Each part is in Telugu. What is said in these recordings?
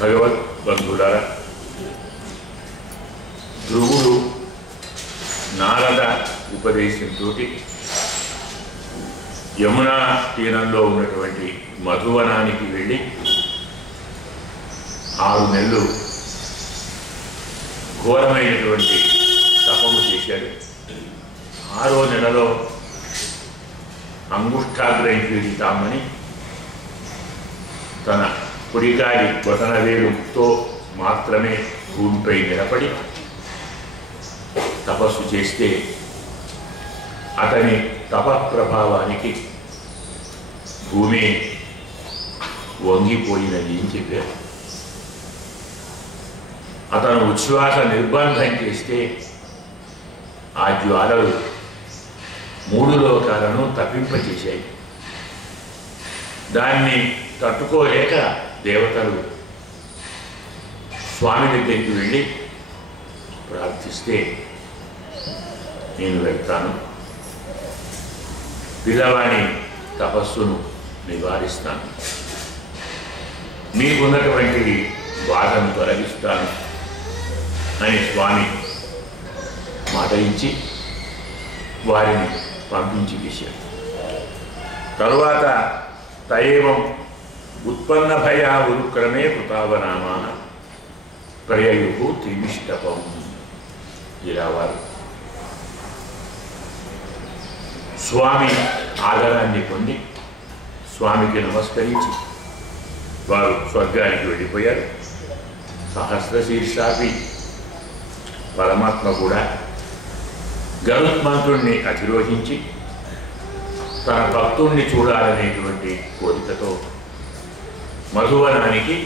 భగవద్ బంధువులారా, ధ్రువుడు నారద ఉపదేశంతో యమునా తీరంలో ఉన్నటువంటి మధువనానికి వెళ్ళి 6 నెలలు ఘోరమైనటువంటి తపము చేశాడు. 6వ నెలలో అంగుష్టాగ్రహం పీడితామని తన కుడికాలి బొటనవేలుతో మాత్రమే భూమిపై నిలబడి తపస్సు చేస్తే అతని తప ప్రభావానికి భూమి వంగిపోయినది అని చెప్పారు. అతను ఉచ్ఛ్వాస నిర్బంధం చేస్తే ఆ జ్వాలలు 3 లోకాలను తప్పింపచేశాయి. దాన్ని తట్టుకోలేక దేవతలు స్వామి దగ్గరికి వెళ్ళి ప్రార్థిస్తే, నేను వెళ్తాను, పిల్లవాని తపస్సును నివారిస్తాను, మీకున్నటువంటి బాధను తొలగిస్తాను అని స్వామి మాట ఇచ్చి వారిని పంపించి వేశారు. తరువాత తయేవం ఉత్పన్న భయా ఉరుక్రమే కృతావనామా ప్రయయు త్రిమిష్టపం. ఇలా వారు స్వామి ఆదరాన్ని పొంది స్వామికి నమస్కరించి వారు స్వర్గానికి వెళ్ళిపోయారు. సహస్రశీర్షాపి పరమాత్మ కూడా గరుత్మంతుణ్ణి అధిరోహించి తన భక్తుణ్ణి చూడాలనేటువంటి కోరికతో మధువనానికి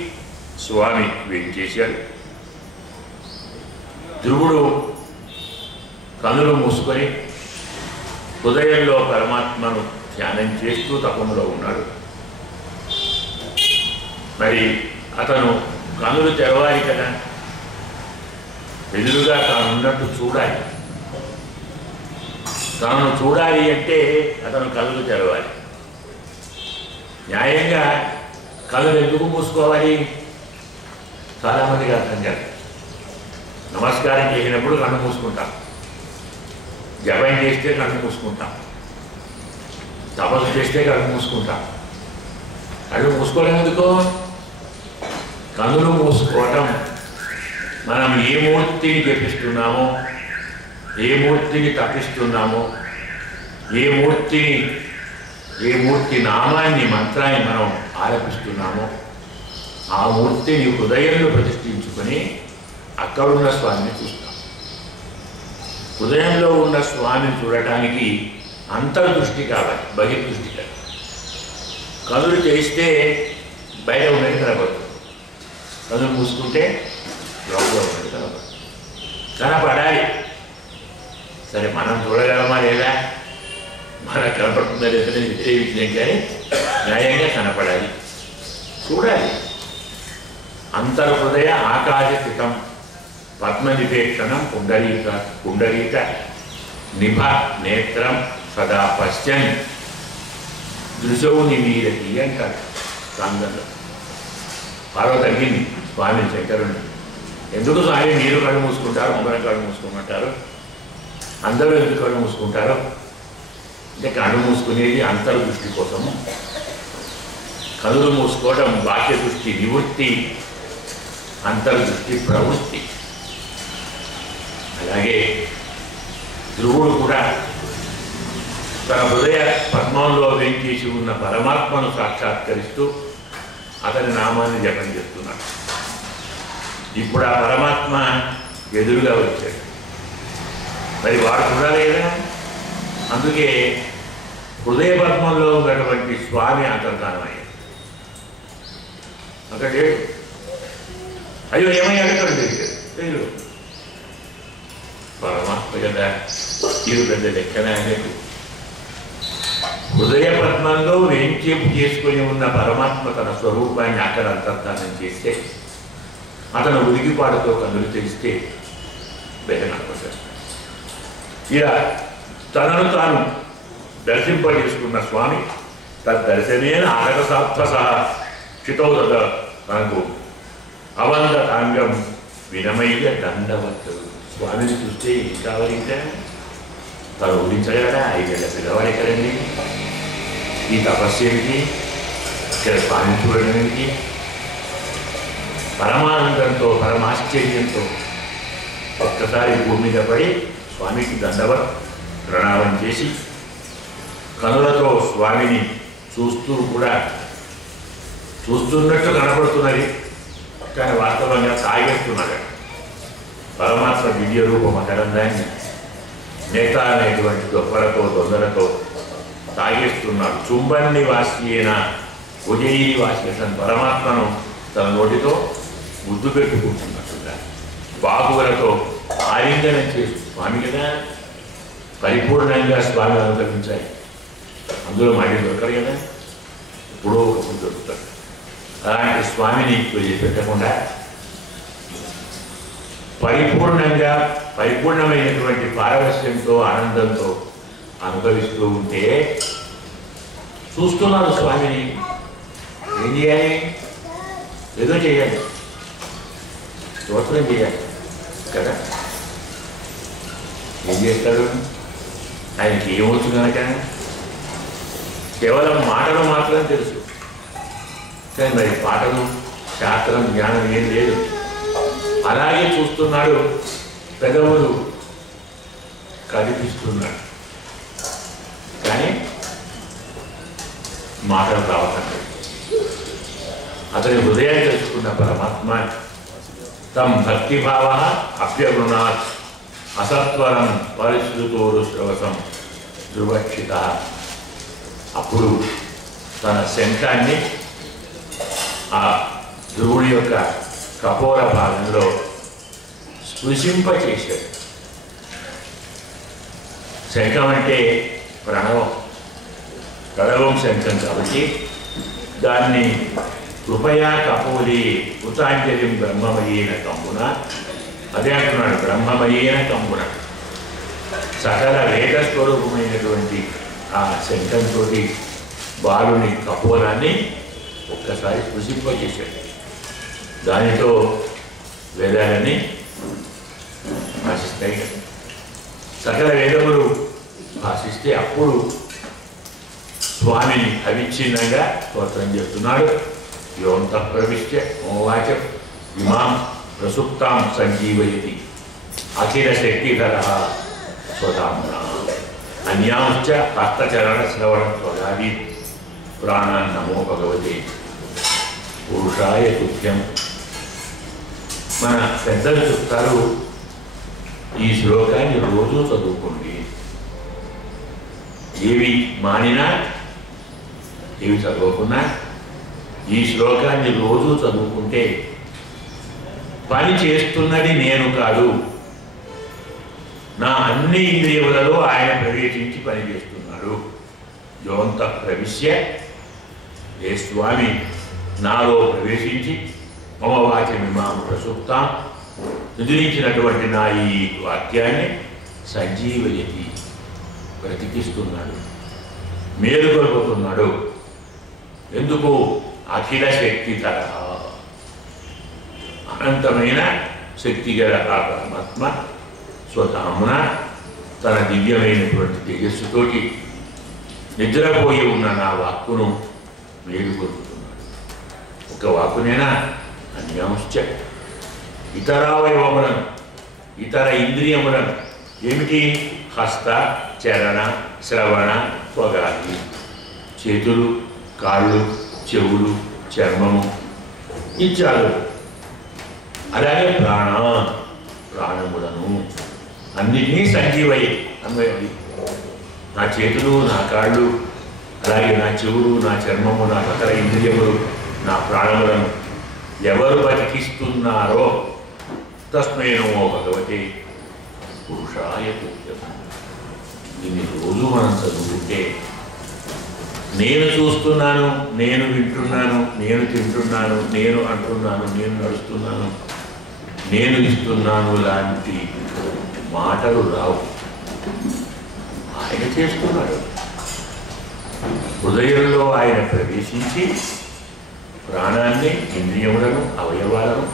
స్వామి వేయించేశాడు. ధ్రువుడు కనులు మూసుకొని హృదయంలో పరమాత్మను ధ్యానం చేస్తూ తపంలో ఉన్నాడు. మరి అతను కనులు తెరవాలి కదా, ఎదురుగా తానున్నట్టు చూడాలి. తనను చూడాలి అంటే అతను కళ్ళు తెరవాలి. న్యాయంగా కళ్ళు ఎందుకు మూసుకోవాలి? చాలామందికి అర్థం కాదు. నమస్కారం చేసినప్పుడు కన్ను మూసుకుంటాం, జపం చేస్తే కన్ను మూసుకుంటాం, తపస్సు చేస్తే కన్ను మూసుకుంటాం. కళ్ళు మూసుకోవడం ఎందుకో? కన్నులు మూసుకోవటం మనం ఏ మూర్తిని జపిస్తున్నామో, ఏ మూర్తిని తపిస్తున్నామో, ఏ మూర్తి నామాన్ని మంత్రాన్ని మనం ఆలపిస్తున్నామో ఆ మూర్తిని హృదయంలో ప్రతిష్ఠించుకొని అక్కడున్న స్వామిని చూస్తాం. హృదయంలో ఉన్న స్వామిని చూడటానికి అంతర్దృష్టి కావాలి, బహిర్దృష్టి కావాలి. కనులు చేస్తే బయట ఉన్నది కనపడుతుంది, కనులు మూసుకుంటే లోపల ఉన్నది కనపడుతుంది. కనపడాలి. సరే, మనం చూడగలమా లేదా, మనకు కనపడుతుందా లేదా ఏ విషయం, కానీ న్యాయంగా కనపడాలి, చూడాలి. అంతర్హృదయ ఆకాశస్థితం పద్మనిపేక్షణం పుండరీక నిభ నేత్రం సదా పశ్చన్ దృశౌ నిమీరతి అంటారు సాంగంలో. పార్వతి తగ్గింది స్వామిని శంకరుని, ఎందుకు స్వామి మీరు కళ్ళు మూసుకుంటారు, ముందరం కళ్ళు మూసుకోమంటారు, అందరూ ఎందుకు కళ్ళు మూసుకుంటారు అంటే కళ్ళు మూసుకునేది అంతర్దృష్టి కోసము. కళ్ళు మూసుకోవడం బాహ్య దృష్టి నివృత్తి, అంతర్దృష్టి ప్రవృత్తి. అలాగే ధ్రువుడు కూడా తన హృదయ పద్మంలో వెంచేసి ఉన్న పరమాత్మను సాక్షాత్కరిస్తూ అతని నామాన్ని జపం చేస్తున్నాడు. ఇప్పుడు ఆ పరమాత్మ ఎదురుగా వచ్చాడు, మరి వాడు చూడాలి కదా. అందుకే హృదయ పద్మంలో ఉన్నటువంటి స్వామి అంతర్ధానమయ్యాడు. అక్కడ అయ్యో ఏమయ్యాడు తెలియదు, పరమాత్మ కదా, ఇది పెద్ద లెక్కనే అనేది. హృదయ పద్మంలో వేంచేపు చేసుకొని ఉన్న పరమాత్మ తన స్వరూపాన్ని అక్కడ అంతర్ధానం చేస్తే అతను ఉలిగిపాటుతో కన్నులు తెరిస్తే బెహనపడ్డాడు. ఇలా తనను తాను దర్శింపజేసుకున్న స్వామి తద్దర్శనేన ఆగతసాత్వ సహ క్షితౌ తద మనకు అవందతాంగం వినమయ్య దండవత్తు. స్వామిని చూస్తే ఏం కావాలి ఇంకా? తను ఊహించగలడా? 5 ఏళ్ల పిల్లవాడు ఎక్కడండి? ఈ తపస్సు ఏమిటి? ఇక్కడ స్వామిని చూడడం ఏమిటి? పరమానందంతో పరమాశ్చర్యంతో ఒక్కసారి భూమి మీద పడి స్వామికి దండవత్ ప్రణామం చేసి కనులతో స్వామిని చూస్తూ కూడా చూస్తున్నట్టు కనపడుతున్నది, కానీ వాస్తవంగా తాగేస్తున్నాడు. పరమాత్మ దివ్య రూపం మకరందాన్ని నేత అనేటువంటి దొప్పలతో దొందలతో తాగేస్తున్నాడు. చుంబన్ని వాసియేన ఉజయిని వాసియేసిన పరమాత్మను తన నోటితో ముద్దు పెట్టుకుంటున్నట్టుగా బాగులతో ఆలింగనం చేస్తూ స్వామి కదా పరిపూర్ణంగా స్వామి అనుగ్రహించాలి. అందులో మళ్ళీ దొరకరు కదా, ఎప్పుడో ఒకప్పుడు దొరుకుతాడు. అలాంటి స్వామిని వదిలిపెట్టకుండా పరిపూర్ణంగా పరిపూర్ణమైనటువంటి పారవశ్యంతో ఆనందంతో అనుభవిస్తూ ఉంటే చూస్తున్నాడు స్వామిని. ఏం చేయాలి? ఏదో చేయాలి, స్తోత్రం చేయాలి కదా. ఏం చేస్తాడు? ఆయనకి ఏమవుతుంది కనుక కేవలం మాటలు మాత్రం తెలుసు, కానీ మరి పాటలు శాస్త్రం జ్ఞానం ఏం లేదు. అలాగే చూస్తున్నాడు, పెదవులు కనిపిస్తున్నాడు, కానీ మాటలు రావటం లేదు. అతని హృదయాన్ని తెలుసుకున్న పరమాత్మ తం భక్తిభావ అభ్యగృణాత్ అసత్వరం పరిశ్రుతోరు శ్రవసం ధ్రువక్షిత. అప్పుడు తన శంఖాన్ని ఆ ధ్రువుడి యొక్క కపోర భాగంలో స్పృశింపచేశాడు. శంఖం అంటే ప్రణవం, ప్రణవం శంఖం కాబట్టి దాన్ని కృపయా కపోలి కృతాంజలిం బ్రహ్మమయేన కంబున, అదే అంటున్నాడు, బ్రహ్మమయేన కంబున. సకల వేదస్వరూపమైనటువంటి ఆ శంఖంతో బాలుని కపోలాన్ని ఒక్కసారి స్పృశింపజేశాడు. దానితో వేదాలన్నీ భాషిస్తాయి కదా. సకల వేదములు భాషిస్తే అప్పుడు స్వామిని అవిచ్ఛిన్నంగా స్తోత్రం చేస్తున్నాడు. యోంత ప్రవిశ్య మోవాచ ఇమాం ప్రసుప్తాం సంజీవయతి అఖిల శక్తిధర స్వధామ్న అన్యాంశ్చ హస్తచరణ శ్రవణ స్వగాది ప్రాణాన్ నమో భగవతే పురుషాయ తుభ్యం. మన పెద్దలు చెప్తారు, ఈ శ్లోకాన్ని రోజు చదువుకోండి. ఏవి మానినా ఏవి చదవకున్నా ఈ శ్లోకాన్ని రోజు చదువుకుంటే పని చేస్తున్నది నేను కాదు, నా అన్ని ఇంద్రియములలో ఆయన ప్రవేశించి పని చేస్తున్నాడు. యోంత ప్రవిశ్య, ఏ స్వామి నాలో ప్రవేశించి మమ వాక్యమిమాం ప్రసుప్తాం నిద్రించినటువంటి నా ఈ వాక్యాన్ని సంజీవయతి బ్రతికిస్తున్నాడు, మేలుకొల్పుతున్నాడు. ఎందుకు? అఖిల శక్తి తరహా అనంతమైన శక్తి గల ఆ పరమాత్మ స్వధామున తన దివ్యమైనటువంటి తేజస్సుతోటి నిద్రపోయి ఉన్న నా వాక్కును మేలుకొల్పుతున్నాడు. ఒక వాక్కునేనా? అన్యాంశ్చ ఇతరావయవములను, ఇతర ఇంద్రియములను, ఏమిటి? హస్త చరణ శ్రవణ స్వగాది, చేతులు, కాళ్ళు, చెవులు, చర్మము ఇత్యాలు. అలాగే ప్రాణములను అన్నిటినీ సంజీవై అన్వయమై నా చేతులు, నా కాళ్ళు, అలాగే నా చెవులు, నా చర్మము, నా సకల ఇంద్రియములు, నా ప్రాణములను ఎవరు బతికిస్తున్నారో తస్మై నమో భగవతే పురుషాయ తుభ్యం. దీన్ని రోజు మనం చదువుకుంటే నేను చూస్తున్నాను, నేను వింటున్నాను, నేను తింటున్నాను, నేను అంటున్నాను, నేను నడుస్తున్నాను, నేను ఇస్తున్నాను లాంటి మాటలు రావు. ఆయన చేస్తున్నాడు. హృదయంలో ఆయన ప్రవేశించి ప్రాణాన్ని, ఇంద్రియములను, అవయవాలను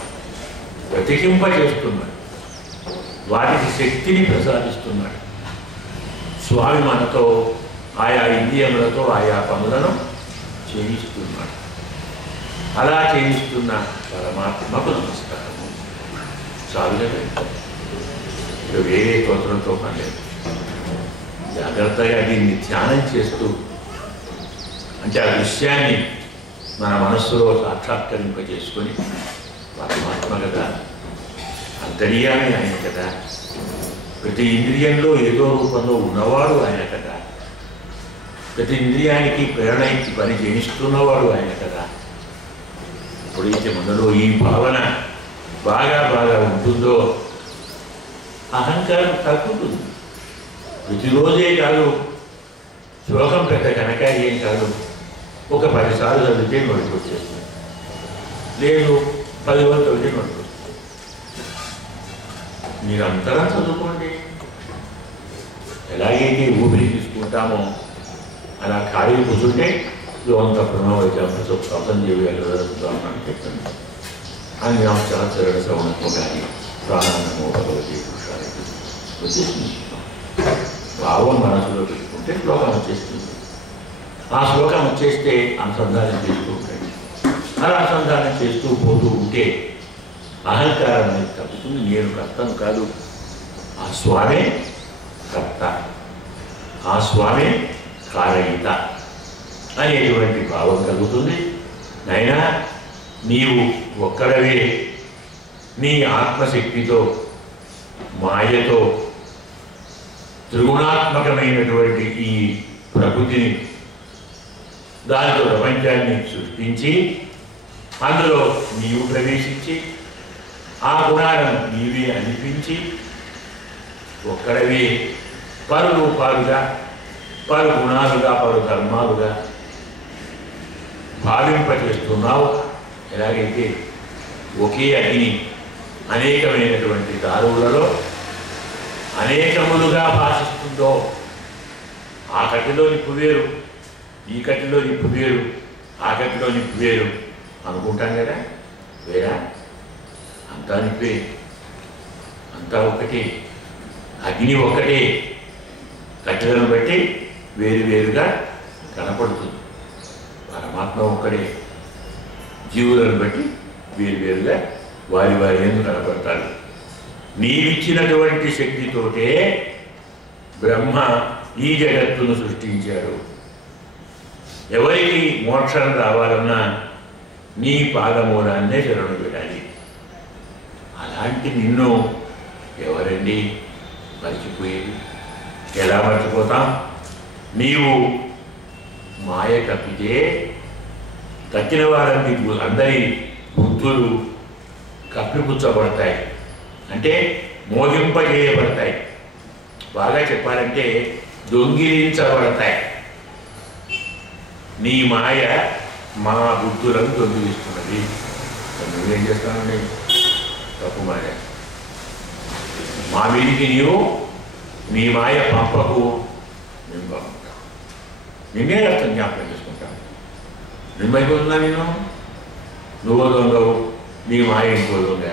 ప్రతికింపజేస్తున్నాడు. వాటికి శక్తిని ప్రసాదిస్తున్నాడు. స్వామి మనతో ఆయా ఇంద్రియములతో ఆయా పనులను చేయిస్తున్నాడు. అలా చేయిస్తున్న పరమాత్మకు నమస్కారము. చాలు కదా, ఇక వేరే స్తోత్రంతో పనిలేదు. జాగ్రత్తగా దీన్ని ధ్యానం చేస్తూ, అంటే ఆ దృశ్యాన్ని మన మనస్సులో సాక్షాత్కరింపజేసుకొని, పరమాత్మ కదా, అంతర్యామి ఆయన కదా, ప్రతి ఇంద్రియంలో ఏదో రూపంలో ఉన్నవాడు ఆయన కదా, ప్రతి ఇంద్రియానికి ప్రేరణ ఇచ్చి పని చేయిస్తున్నవాడు ఆయన కదా. ఎప్పుడైతే మనలో ఈ భావన బాగా బాగా ఉంటుందో అహంకారం తగ్గుతుంది. ప్రతిరోజే కాదు, శ్లోకం పెద్ద కనుక ఏం కాదు, ఒక 10 సార్లు చదివితే నోటికి వచ్చేస్తుంది, లేదు 10 రోజులు చదివితే నోటికి వస్తుంది. మీరంతరం చదువుకోండి. ఎలాగైతే ఊపిరి తీసుకుంటామో అలా ఖాళీ కూర్చుంటే యోగంత ప్రణవైద్యం శ్వాసం జీవితాన్ని చెప్పండి. అని సహచరణ శ్రవణత్వం కానీ ప్రాణాన్నమో భగవతి పురుషాలకి ఉద్దేశించుకుంటాం. భావం మనసులో పెట్టుకుంటే శ్లోకం వచ్చేస్తుంది. ఆ శ్లోకం వచ్చేస్తే అనుసంధానం చేస్తూ ఉంటుంది. అలా అనుసంధానం చేస్తూ పోతూ ఉంటే అహంకారం అనేది తగ్గుతుంది. నేను కర్తను కాదు, ఆ స్వామే కర్త, ఆ స్వామే కారయిత అనేటువంటి భావం కలుగుతుంది. నైనా నీవు ఒక్కడవే నీ ఆత్మశక్తితో, మాయతో త్రిగుణాత్మకమైనటువంటి ఈ ప్రకృతిని, దానితో ప్రపంచాన్ని సృష్టించి అందులో నీవు ప్రవేశించి ఆ గుణాలను నీవే అనిపించి ఒక్కడవే పలు రూపాలుగా, పలు గుణాలుగా, పలు ధర్మాలుగా భావింపచేస్తున్నావు. ఎలాగైతే ఒకే అగ్ని అనేకమైనటువంటి దారువులలో అనేకములుగా భాషిస్తుందో, ఆ కట్టెలో నిప్పు వేరు, ఈ కట్టెలో నిప్పు వేరు, ఆ కట్టెలో నిప్పు వేరు అనుకుంటాం కదా. వేరా? అంతా నిప్పే, అంతా ఒకటే, అగ్ని ఒక్కటే, కట్టెలను బట్టి వేరు వేరుగా కనపడుతుంది. పరమాత్మ ఒక్కడే, జీవులను బట్టి వేరు వేరుగా వారి వారి ఎందుకు కనపడతారు. నీవిచ్చినటువంటి శక్తితోటే బ్రహ్మ ఈ జగత్తును సృష్టించాడు. ఎవరికి మోక్షం రావాలన్నా నీ పాదమూలాన్నే శరణు పెట్టాలి. అలాంటి నిన్ను ఎవరండి మర్చిపోయేది? ఎలా మర్చిపోతాం? నీవు మాయ కప్పితే తక్కిన వారని అందరి బుద్ధులు కప్పిపుచ్చబడతాయి, అంటే మోహింపజేయబడతాయి. బాగా చెప్పాలంటే దొంగిలించబడతాయి. నీ మాయ మా బుద్ధులను దొంగిలిస్తున్నది. నువ్వేం చేస్తానండి? తప్పు మాయ. మా వీరికి నీవు నీ మాయ పంపకు, మేము పంపుతాం. నిన్నే అర్థం జ్ఞాపకం చేసుకుంటాను. నిమ్మైపోతున్నా నేను, నువ్వు దొంగవు, నీ మాయ ఇంకో దొంగ,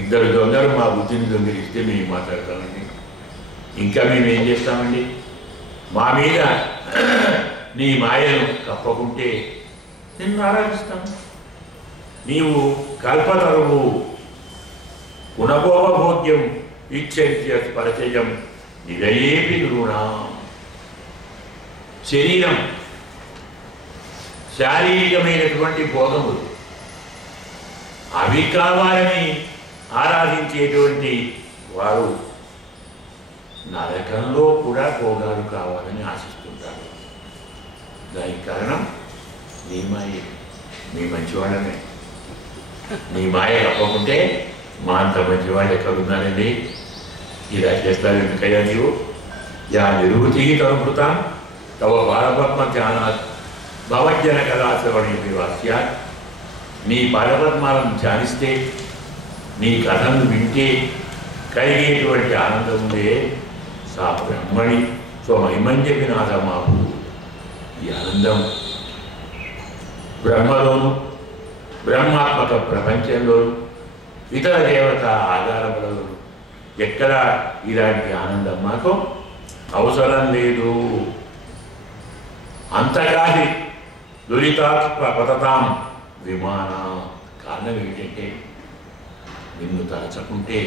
ఇద్దరు దొంగలు మా బుద్ధిని దొంగిలిస్తే మేము మాట్లాడతామండి. ఇంకా మేము ఏం చేస్తామండి? మా మీద నీ మాయను కప్పకుంటే నిన్ను ఆరాధిస్తాము. నీవు కల్పతరువు, గుణభోగభోగ్యం ఇచ్చరిత్య పరిచయం నిరయేపి గురుణా. శరీరం, శారీరకమైనటువంటి భోగములు, అవి కావాలని ఆరాధించేటువంటి వారు నరకంలో కూడా భోగాలు కావాలని ఆశిస్తుంటారు. దానికి కారణం నీ మాయ. నీ మంచివాళ్ళమే. నీ మాయ తప్పకుంటే మా అంత మంచివాళ్ళు ఎక్కడున్నారండి? ఇలా చేస్తారు ఎందుకయ్యా నీవు? యా నిరుతి తరుపుతాం తవ పారపద్మ ధ్యానాత్ భవజ్జన కళాశ్రవణి వాస్యాత్. నీ పారపద్మాలను ధ్యానిస్తే, నీ కథను వింటే కలిగేటువంటి ఆనందం ఉండే సా బ్రహ్మణి స్వమహిమని చెప్పిన ఆదమాపు. ఈ ఆనందం బ్రహ్మలోను బ్రహ్మాత్మక ప్రపంచంలోను ఇతర దేవత ఆధారములలో ఎక్కడ ఇలాంటి ఆనందం మాకు అవసరం లేదు. అంతకాది దురితాత్మ పతతాం విమాన. కారణం ఏంటంటే నిన్ను తలచకుంటే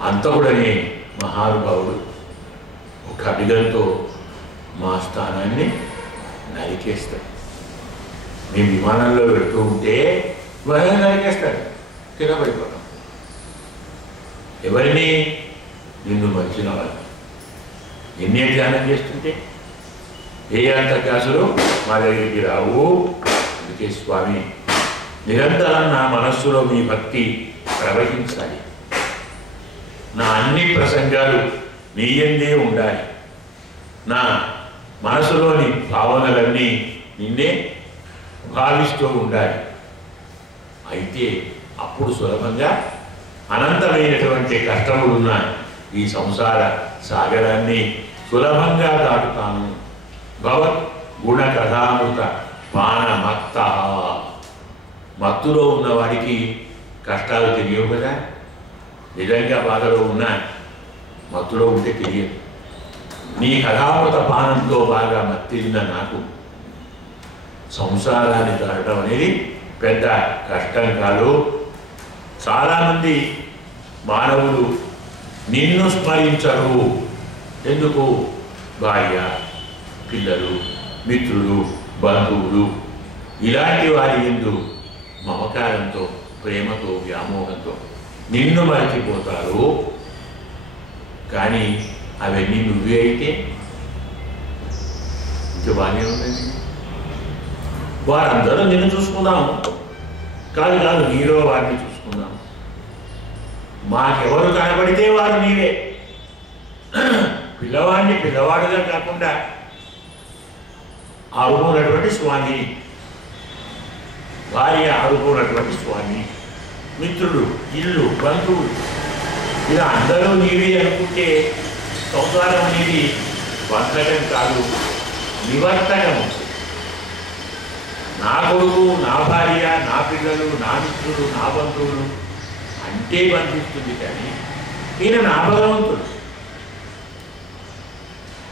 అంతకుడనే మహానుభావుడు ఒక అడిగంతో మా స్థానాన్ని నరికేస్తాడు. మేము విమానంలో వెళుతూ ఉంటే వారిని నరికేస్తాడు, కింద పడిపోతాం. ఎవరిని? నిన్ను మరిచిన వాళ్ళు. నిన్నే ధ్యానం చేస్తుంటే ఏ అంతకాసులు మా దగ్గరికి రావు. అందుకే స్వామి నిరంతరం నా మనస్సులో మీ భక్తి ప్రవహించాలి. నా అన్ని ప్రసంగాలు నీ యందే ఉండాలి. నా మనసులోని భావనలన్నీ నిన్నే భావిస్తూ ఉండాలి. అయితే అప్పుడు సులభంగా అనంతమైనటువంటి కష్టములున్న ఈ సంసార సాగరాన్ని సులభంగా దాటుతాను. భవత్ గుణ కథామృత పానమత్త. మత్తులో ఉన్నవాడికి కష్టాలు తెలియవు కదా. నిజంగా బాధలో ఉన్న మత్తులో ఉంటే తెలియదు. నీ కథామృత పానంతో బాగా మత్తిన్న నాకు సంసారాన్ని దాటడం అనేది పెద్ద కష్టం కాదు. చాలామంది మానవులు నిన్ను స్మరించరు. ఎందుకు? భార్య, పిల్లలు, మిత్రులు, బంధువులు ఇలాంటి వారి యందు మమకారంతో, ప్రేమతో, వ్యామోహంతో నిన్ను మరచిపోతారు. కానీ అవన్నీ నువ్వే అయితే ఇంకా బాగానే ఉందండి. వారందరూ నిన్ను చూసుకుందాం కాదు కాదు, నీలో వారిని చూసుకుందాం. మాకెవరు కనబడితే వారు నీవే. పిల్లవాడిని పిల్లవాడుగా కాకుండా ఆడుకున్నటువంటి స్వామి, భార్య ఆడుకున్నటువంటి స్వామి, మిత్రుడు, ఇల్లు, బంధువులు ఇలా అందరూ నీవే అనుకుంటే సంసారం అనేది బంధకం కాదు, నివర్తకం. నా కొడుకు, నా భార్య, నా పిల్లలు, నా మిత్రులు, నా బంధువులు అంటే బంధిస్తుంది. కానీ ఈయన నా భగవంతుడు,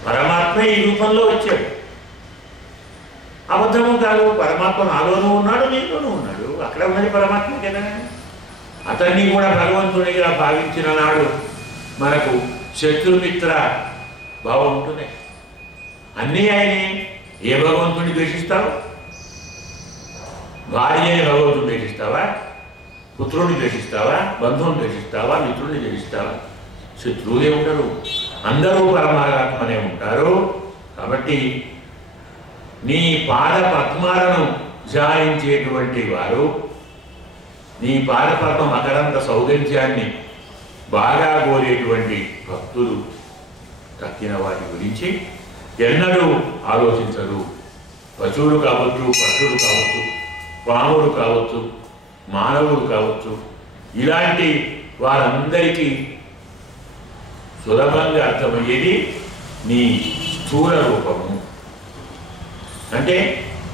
పరమాత్మ ఈ రూపంలో వచ్చాడు. అబద్ధము కాదు. పరమాత్మ నాలోనూ ఉన్నాడు, నీలోనూ ఉన్నాడు. అక్కడ ఉన్నది పరమాత్మ కదా. అతన్ని కూడా భగవంతునిగా భావించిన నాడు మనకు శత్రుమిత్ర భావం ఉంటుంది. అన్నీ ఆయనే. ఏ భగవంతుని ద్వేషిస్తావు? భార్యని భగవంతుని ద్వేషిస్తావా? పుత్రుడిని ద్వేషిస్తావా? బంధువుని ద్వేషిస్తావా? మిత్రుడిని ద్వేషిస్తావా? శత్రువులే ఉంటారు. అందరూ పరమాత్మనే ఉంటారు. కాబట్టి నీ పాద పద్మాలను ధ్యానించేటువంటి వారు, నీ పాద పద్మ మకరంద సౌగంధ్యాన్ని బాగా కోరేటువంటి భక్తులు తక్కిన వాటి గురించి ఎన్నడూ ఆలోచించరు. పశువులు కావచ్చు, పక్షులు కావచ్చు, పాములు కావచ్చు, మానవులు కావచ్చు, ఇలాంటి వారందరికీ సులభంగా అర్థమయ్యేది నీ స్థూల రూపము. అంటే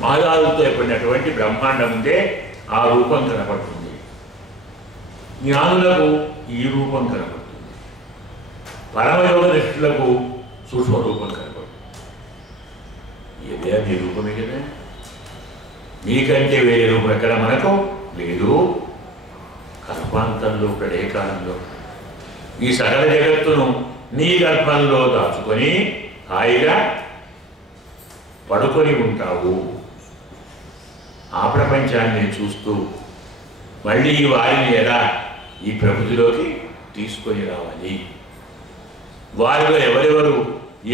మాయాలతో ఏర్పడినటువంటి బ్రహ్మాండం ఉంటే ఆ రూపం కనపడుతుంది. జ్ఞానులకు ఈ రూపం కనపడుతుంది. పరమయోగ దృష్టిలకు సూక్ష్మ రూపం కనపడుతుంది. ఇదే నీ రూపమే కదా. నీకంటే వేరే రూపం ఎక్కడ మనకు లేదు. కల్పాంతంలో ప్రళయ కాలంలో ఈ సకల జగత్తును నీ గర్భంలో దాచుకొని హాయిగా పడుకొని ఉంటావు. ఆ ప్రపంచాన్ని చూస్తూ మళ్ళీ వారిని ఎలా ఈ ప్రకృతిలోకి తీసుకొని రావాలి, వారిలో ఎవరెవరు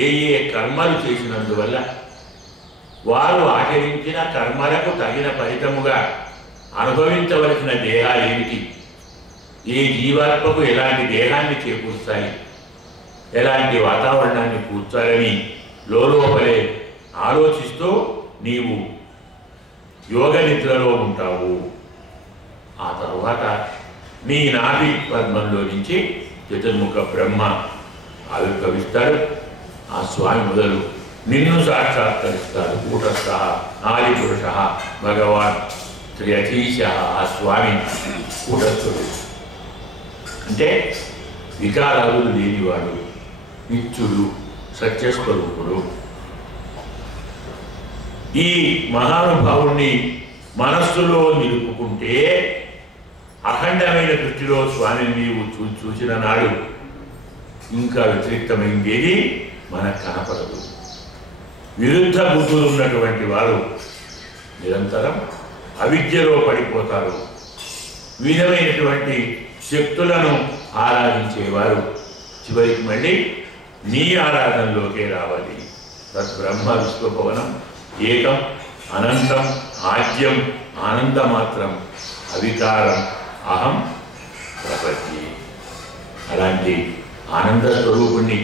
ఏ ఏ కర్మలు చేసినందువల్ల వారు ఆచరించిన కర్మలకు తగిన ఫలితముగా అనుభవించవలసిన దేహాలు ఏమిటి, ఏ జీవాత్మకు ఎలాంటి దేహాన్ని చేకూర్చాలి, ఎలాంటి వాతావరణాన్ని కూర్చాలని లోపలే ఆలోచిస్తూ నీవు యోగ నిద్రలో ఉంటావు. ఆ తరువాత నీ నాభి పద్మంలో నుంచి చతుర్ముఖ బ్రహ్మ ఆవిర్భవిస్తాడు. ఆ స్వామి మొదలు నిన్ను సాక్షాత్కరిస్తాడు కూటస్థ ఆదిపురుష భగవాన్ శ్రీ అధీశ ఆ స్వామి కూటస్థుడు. అంటే వికారాలు లేనివాడు, నిత్యుడు, సత్యస్వరూపుడు. ఈ మహానుభావుణ్ణి మనస్సులో నిలుపుకుంటే అఖండమైన దృష్టిలో స్వామిని నీవు చూసిన నాడు ఇంకా వ్యతిరేక్తమైందేది మనకు కనపడదు. విరుద్ధ బుద్ధులు ఉన్నటువంటి వారు నిరంతరం అవిద్యలో పడిపోతారు. విధమైనటువంటి శక్తులను ఆరాధించేవారు చివరికి మళ్ళీ నీ ఆరాధనలోకే రావాలి. తద్బ్రహ్మ విశ్వభవనం ఏకం అనంతం ఆద్యం ఆనందమాత్రం అవికారం అహం ప్రపంచి. అలాంటి ఆనంద స్వరూపుణ్ణి,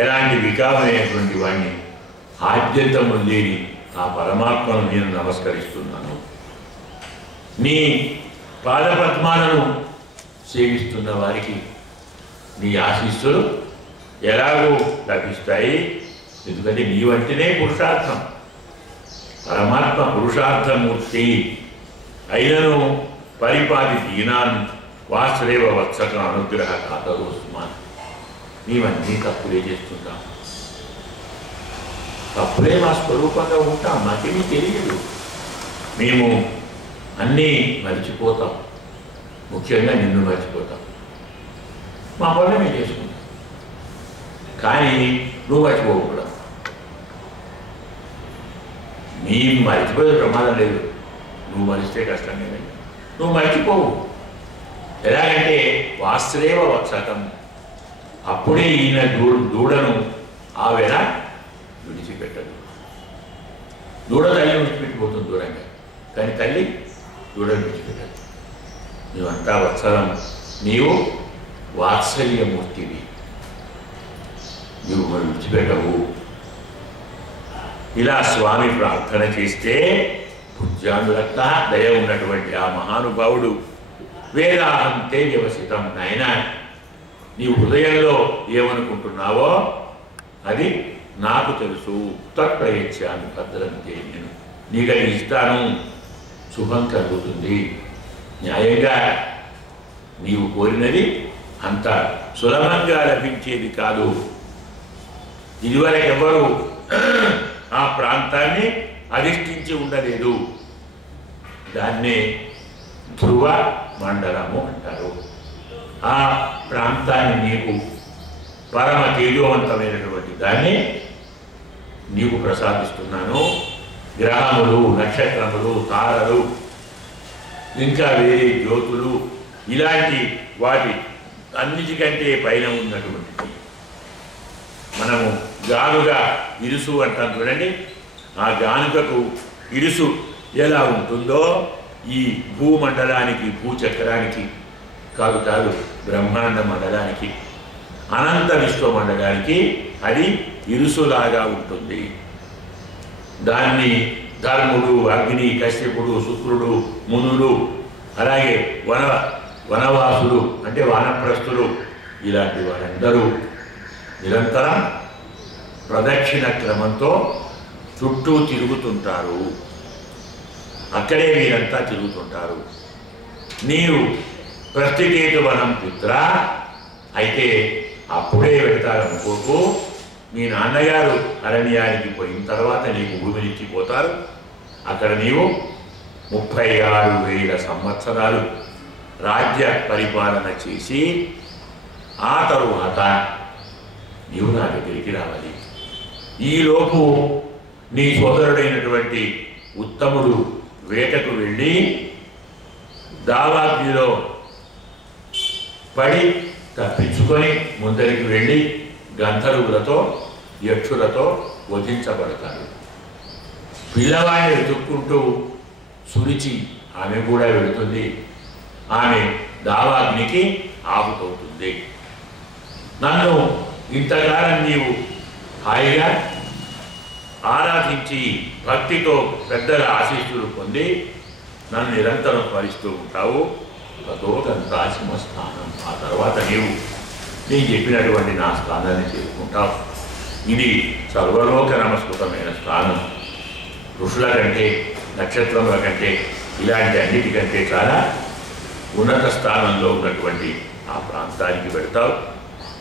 ఎలాంటి వికారమైనటువంటి వాణ్ణి, ఆద్యంతము లేని ఆ పరమాత్మను నేను నమస్కరిస్తున్నాను. నీ పాదపద్మాలను సేవిస్తున్న వారికి నీ ఆశీస్సులు ఎలాగో లభిస్తాయి. ఎందుకంటే నీ వంటినే పురుషార్థం. పరమాత్మ పురుషార్థమూర్తి అయినను పరిపాది దీనాన్ వాసుదేవ వత్సక అనుగ్రహ కాతరోస్మాన్. నీవన్నీ తప్పులే చేస్తుంటాం. తప్పులే మా స్వరూపంగా ఉంటాం. మాకేమీ తెలియదు. మేము అన్నీ మర్చిపోతాం. ముఖ్యంగా నిన్ను మర్చిపోతాం. మా పనులు మేము చేసుకుంటాం. కానీ నువ్వు మర్చిపోవు కూడా. నీ మర్చిపోయే ప్రమాదం లేదు. నువ్వు మరిస్తే కష్టం లేదండి. నువ్వు మర్చిపోవు. ఎలాగంటే వాసుదేవ వత్సకం. అప్పుడే ఈయన దూడను ఆవేళ విడిచిపెట్టదు. దూడ తల్లి విడిచిపెట్టిపోతుంది దూరంగా, కానీ తల్లి దూడను విడిచిపెట్టదు. నువ్వంతా వత్సలం. నీవు వాత్సల్యమూర్తివి. నువ్వు మరి విడిచిపెట్టవు. ఇలా స్వామి ప్రార్థన చేస్తే భుజానులక్క దయ ఉన్నటువంటి ఆ మహానుభావుడు వేదాహంతే వ్యవసితం. నాయన నీవు హృదయంలో ఏమనుకుంటున్నావో అది నాకు తెలుసు. తత్ప్రయత్యాన్ని భద్రంతే. నేను నీకది ఇస్తాను. శుభం కలుగుతుంది. న్యాయంగా నీవు కోరినది అంత సులభంగా లభించేది కాదు. ఇదివరకెవ్వరూ ఆ ప్రాంతాన్ని అధిష్ఠించి ఉండలేదు. దాన్నే ధ్రువ మండలము అంటారు. ఆ ప్రాంతాన్ని నీకు పరమ తేజోవంతమైనటువంటి దాన్ని నీకు ప్రసాదిస్తున్నాను. గ్రహములు, నక్షత్రములు, తారలు, ఇంకా వేరే జ్యోతులు, ఇలాంటి వాటి అన్నిటికంటే పైన ఉన్నటువంటి మనము గానుగా ఇరుసు అంటాం చూడండి. ఆ గానుగకు ఇరుసు ఎలా ఉంటుందో ఈ భూమండలానికి, భూచక్రానికి కాదు బ్రహ్మాండ మండలానికి, అనంత విశ్వమండలానికి అది ఇరుసులాగా ఉంటుంది. దాన్ని ధర్ముడు, అగ్ని, కశ్యపుడు, శుక్రుడు, మునులు, అలాగే వనవాసులు అంటే వానప్రస్థులు, ఇలాంటి వారందరూ నిరంతరం ప్రదక్షిణ క్రమంతో చుట్టూ తిరుగుతుంటారు. అక్కడే వీరంతా తిరుగుతుంటారు. నీవు ప్రస్థితేతు వనం పుత్ర అయితే అప్పుడే వెళ్తారనుకోకు. మీ నాన్నగారు అరణ్యానికి పోయిన తర్వాత నీకు భూమినిచ్చిపోతారు. అక్కడ నీవు 36,000 సంవత్సరాలు రాజ్య పరిపాలన చేసి ఆ తరువాత నీవు నా దగ్గరికి రావాలి. ఈలోపు నీ సోదరుడైనటువంటి ఉత్తముడు వేటకు వెళ్ళి దావాగ్నిలో పడి తప్పించుకొని ముందరికి వెళ్ళి గంధర్వులతో, యక్షులతో వధించబడతాడు. పిల్లవాడిని వెతుక్కుంటూ సురిచి ఆమె కూడా వెళుతుంది. ఆమె దావాగ్నికి ఆపుతవుతుంది. నన్ను ఇంతకాలం నీవు హాయిగా ఆరాధించి భక్తితో పెద్దల ఆశీస్సులు పొంది నన్ను నిరంతరం స్మరిస్తూ ఉంటావు. తతోదంతాశిమ స్థానం. ఆ తర్వాత నీవు నేను చెప్పినటువంటి నా స్థానాన్ని చేరుకుంటావు. ఇది సర్వలోక నమస్కృతమైన స్థానం. ఋషుల కంటే, నక్షత్రముల కంటే, ఇలాంటి అన్నిటికంటే చాలా ఉన్నత స్థానంలో ఉన్నటువంటి ఆ ప్రాంతానికి పెడతావు.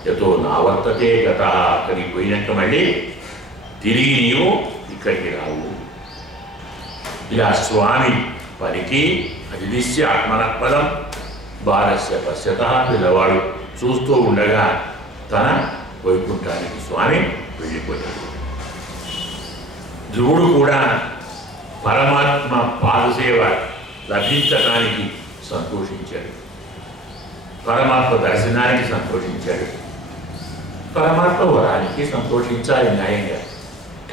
యతో నావర్తతే గత, అక్కడికి పోయినాక మళ్ళీ తిరిగి నీవు ఇక్కడికి రావు. ఇలా స్వామి పలికి అతిదిశ్య ఆత్మనపదం బాలస్య పశ్యత, పిల్లవాడు చూస్తూ ఉండగా తన వైకుంఠానికి స్వామి వెళ్ళిపోయాడు. ధ్రువుడు కూడా పరమాత్మ పాదసేవ లభించటానికి సంతోషించాడు, పరమాత్మ దర్శనానికి సంతోషించాడు. పరమాత్మ వరానికి సంతోషించాలి న్యాయంగా,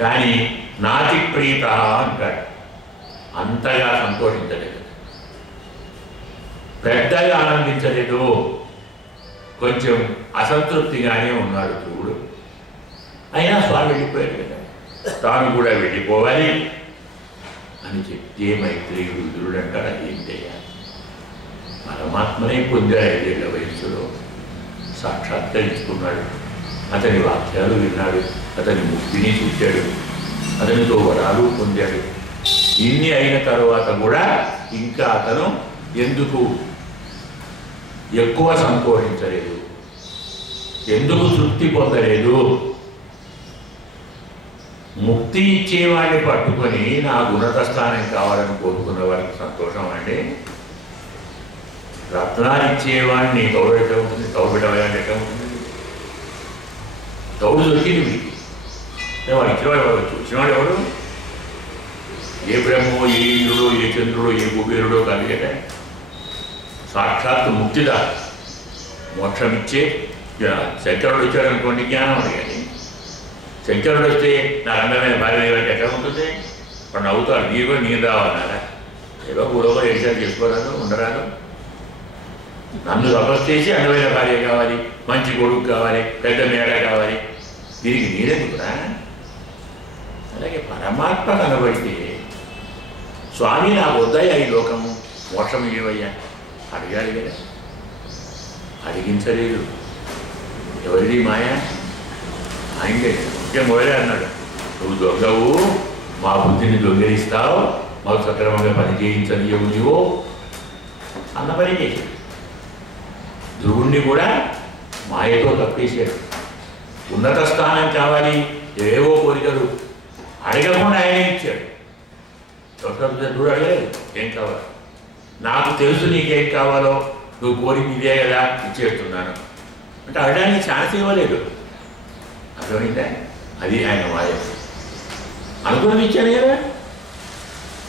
కానీ నాతి ప్రీత అంటాడు. అంతగా సంతోషించలేదు, పెద్దగా ఆనందించలేదు, కొంచెం అసంతృప్తిగానే ఉన్నాడు ధ్రువుడు. అయినా స్వామి వెళ్ళిపోయాడు కదా, తాను కూడా వెళ్ళిపోవాలి అని చెప్తే మైత్రేయుడు ధ్రువుడు అంటాడు, అదేంటయ్యా, పరమాత్మనే పొందాడు 5 ఏళ్ల వయస్సులో, సాక్షాత్కరించుకున్నాడు, అతని వాక్యాలు విన్నాడు, అతని ముక్తిని చూశాడు, అతనితో వరాలు పొందాడు. ఇన్ని అయిన తర్వాత కూడా ఇంకా అతను ఎందుకు ఎక్కువ సంతోషించలేదు, ఎందుకు తృప్తి పొందలేదు? ముక్తి ఇచ్చేవాడిని పట్టుకొని నా ఉన్నత స్థానం కావాలని కోరుకున్న వాడికి సంతోషం అండి. రత్నాలు ఇచ్చేవాడిని తౌడు ఎట్లా ఉంటుంది, తౌడు పెట్టవాలని ఎట్లా ఉంటుంది? తౌడు దొరికింది మీకు, వాడు ఇచ్చినవాడు చూసినవాడు ఎవడు? ఏ బ్రహ్మో, ఏ ఇంద్రుడో, ఏ చంద్రుడో, ఏ కుబేరుడో కాదు కదా, సాక్షాత్తు ముక్తిదా, మోక్షం ఇచ్చే శంకరుడు ఇచ్చాడనుకోండి, జ్ఞానం అడిగాలి. శంకరుడు వస్తే నా అందమైన భార్య ఎట్లా ఉంటుంది? వాడు నవ్వుతాడు, నీరు కూడా నీరు రావన్నారా? ఏదో ఊరొకరు ఎడిసారి చేసుకోరాదు, ఉండరాదు. నన్ను తపస్సు చేసి అందమైన భార్య కావాలి, మంచి కొడుకు కావాలి, పెద్ద మేడ కావాలి, దీనికి నీరెందుకురా? అలాగే పరమాత్మ కనబడితే స్వామి నాకు వద్దయ్యా ఈ లోకము, మోక్షం ఇవ్వయ్యా అడిగాడు కదా, అడిగించలేదు. ఎవరిది మాయ? ఆయనకే. ఇంకే మొదలే అన్నాడు, నువ్వు దొంగవు, మా బుద్ధిని దొంగిలిస్తావు, మాకు సక్రమంగా పని చేయించనియవు నీవు అన్న పని చేశాడు. ధ్రువుణ్ణి కూడా మాయతో తప్పేశాడు. ఉన్నత స్థానం కావాలి, ఏవో కోరికలు అడగకుండా ఆయన ఇచ్చాడు. ధ్రువుడు అడగలేదు, ఏం కావాలి, నాకు తెలుసు నీకేం కావాలో, నువ్వు కోరిక ఇదే కదా, ఇచ్చేస్తున్నాను అంటే అడగడానికి ఛాన్స్ ఇవ్వలేదు. అర్థమైందా? అది ఆయన మాయ. అనుకున్నది ఇచ్చాను కదా,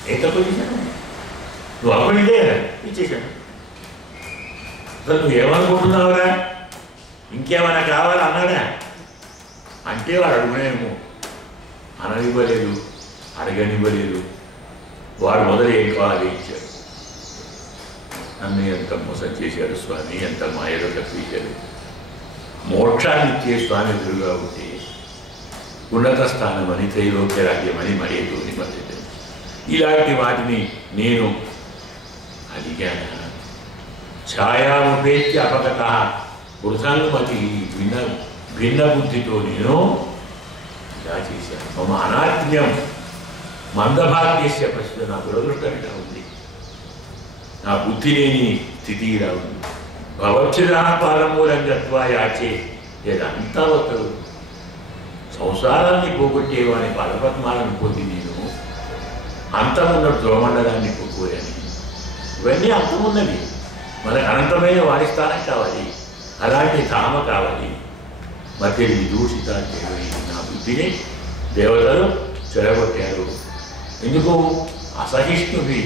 ఏం తక్కువ ఇచ్చాను, నువ్వు అనుకునిదే కదా ఇచ్చేసాను. అసలు నువ్వేమనుకుంటున్నావురా, ఇంకేమైనా కావాలా అన్నాడా అంటే వాడు అడుగునేమో, అననివ్వలేదు, అడగనివ్వలేదు. వాడు మొదలు ఏం కావాలి ఇచ్చాడు. నన్ను ఎంత మోసం చేశాడు స్వామి, ఎంత మాయలో తప్పించాడు. మోక్షాన్ని ఇచ్చే స్వామి ఎదురుగా ఉంటే ఉన్నత స్థానమని, త్రైలోక్య రాజ్యమని, మరేతోని మరేది ఇలాంటి వాటిని నేను అడిగాను. ఛాయాముపేత్య అపగత వృథానుమతి, భిన్న బుద్ధితో నేను ఇలా చేశాను. మమ అనాత్మ్యం మందభాగ్యస్య ప్రశ్న, నా దురదృష్టం ఇలా ఉంది, నా బుద్ధి లేని స్థితి ఇలా ఉంది. భవచ్చిదాపాలమూలం గత్వా యాచే, ఏదంతా వద్దరు. సంసారాన్ని పోగొట్టేవాని పదపద్మాలను పొంది నేను అంతమున్న ధ్రువమండలాన్ని కోరాను. ఇవన్నీ అంతమున్నవి, మనకు అనంతమైన వారి స్థానం కావాలి, అలాంటి ధామ కావాలి. మధ్య విదూషిత దేవై, నా బుద్ధిని దేవతలు చెడగొట్టారు. ఎందుకు? అసహిష్ణువి,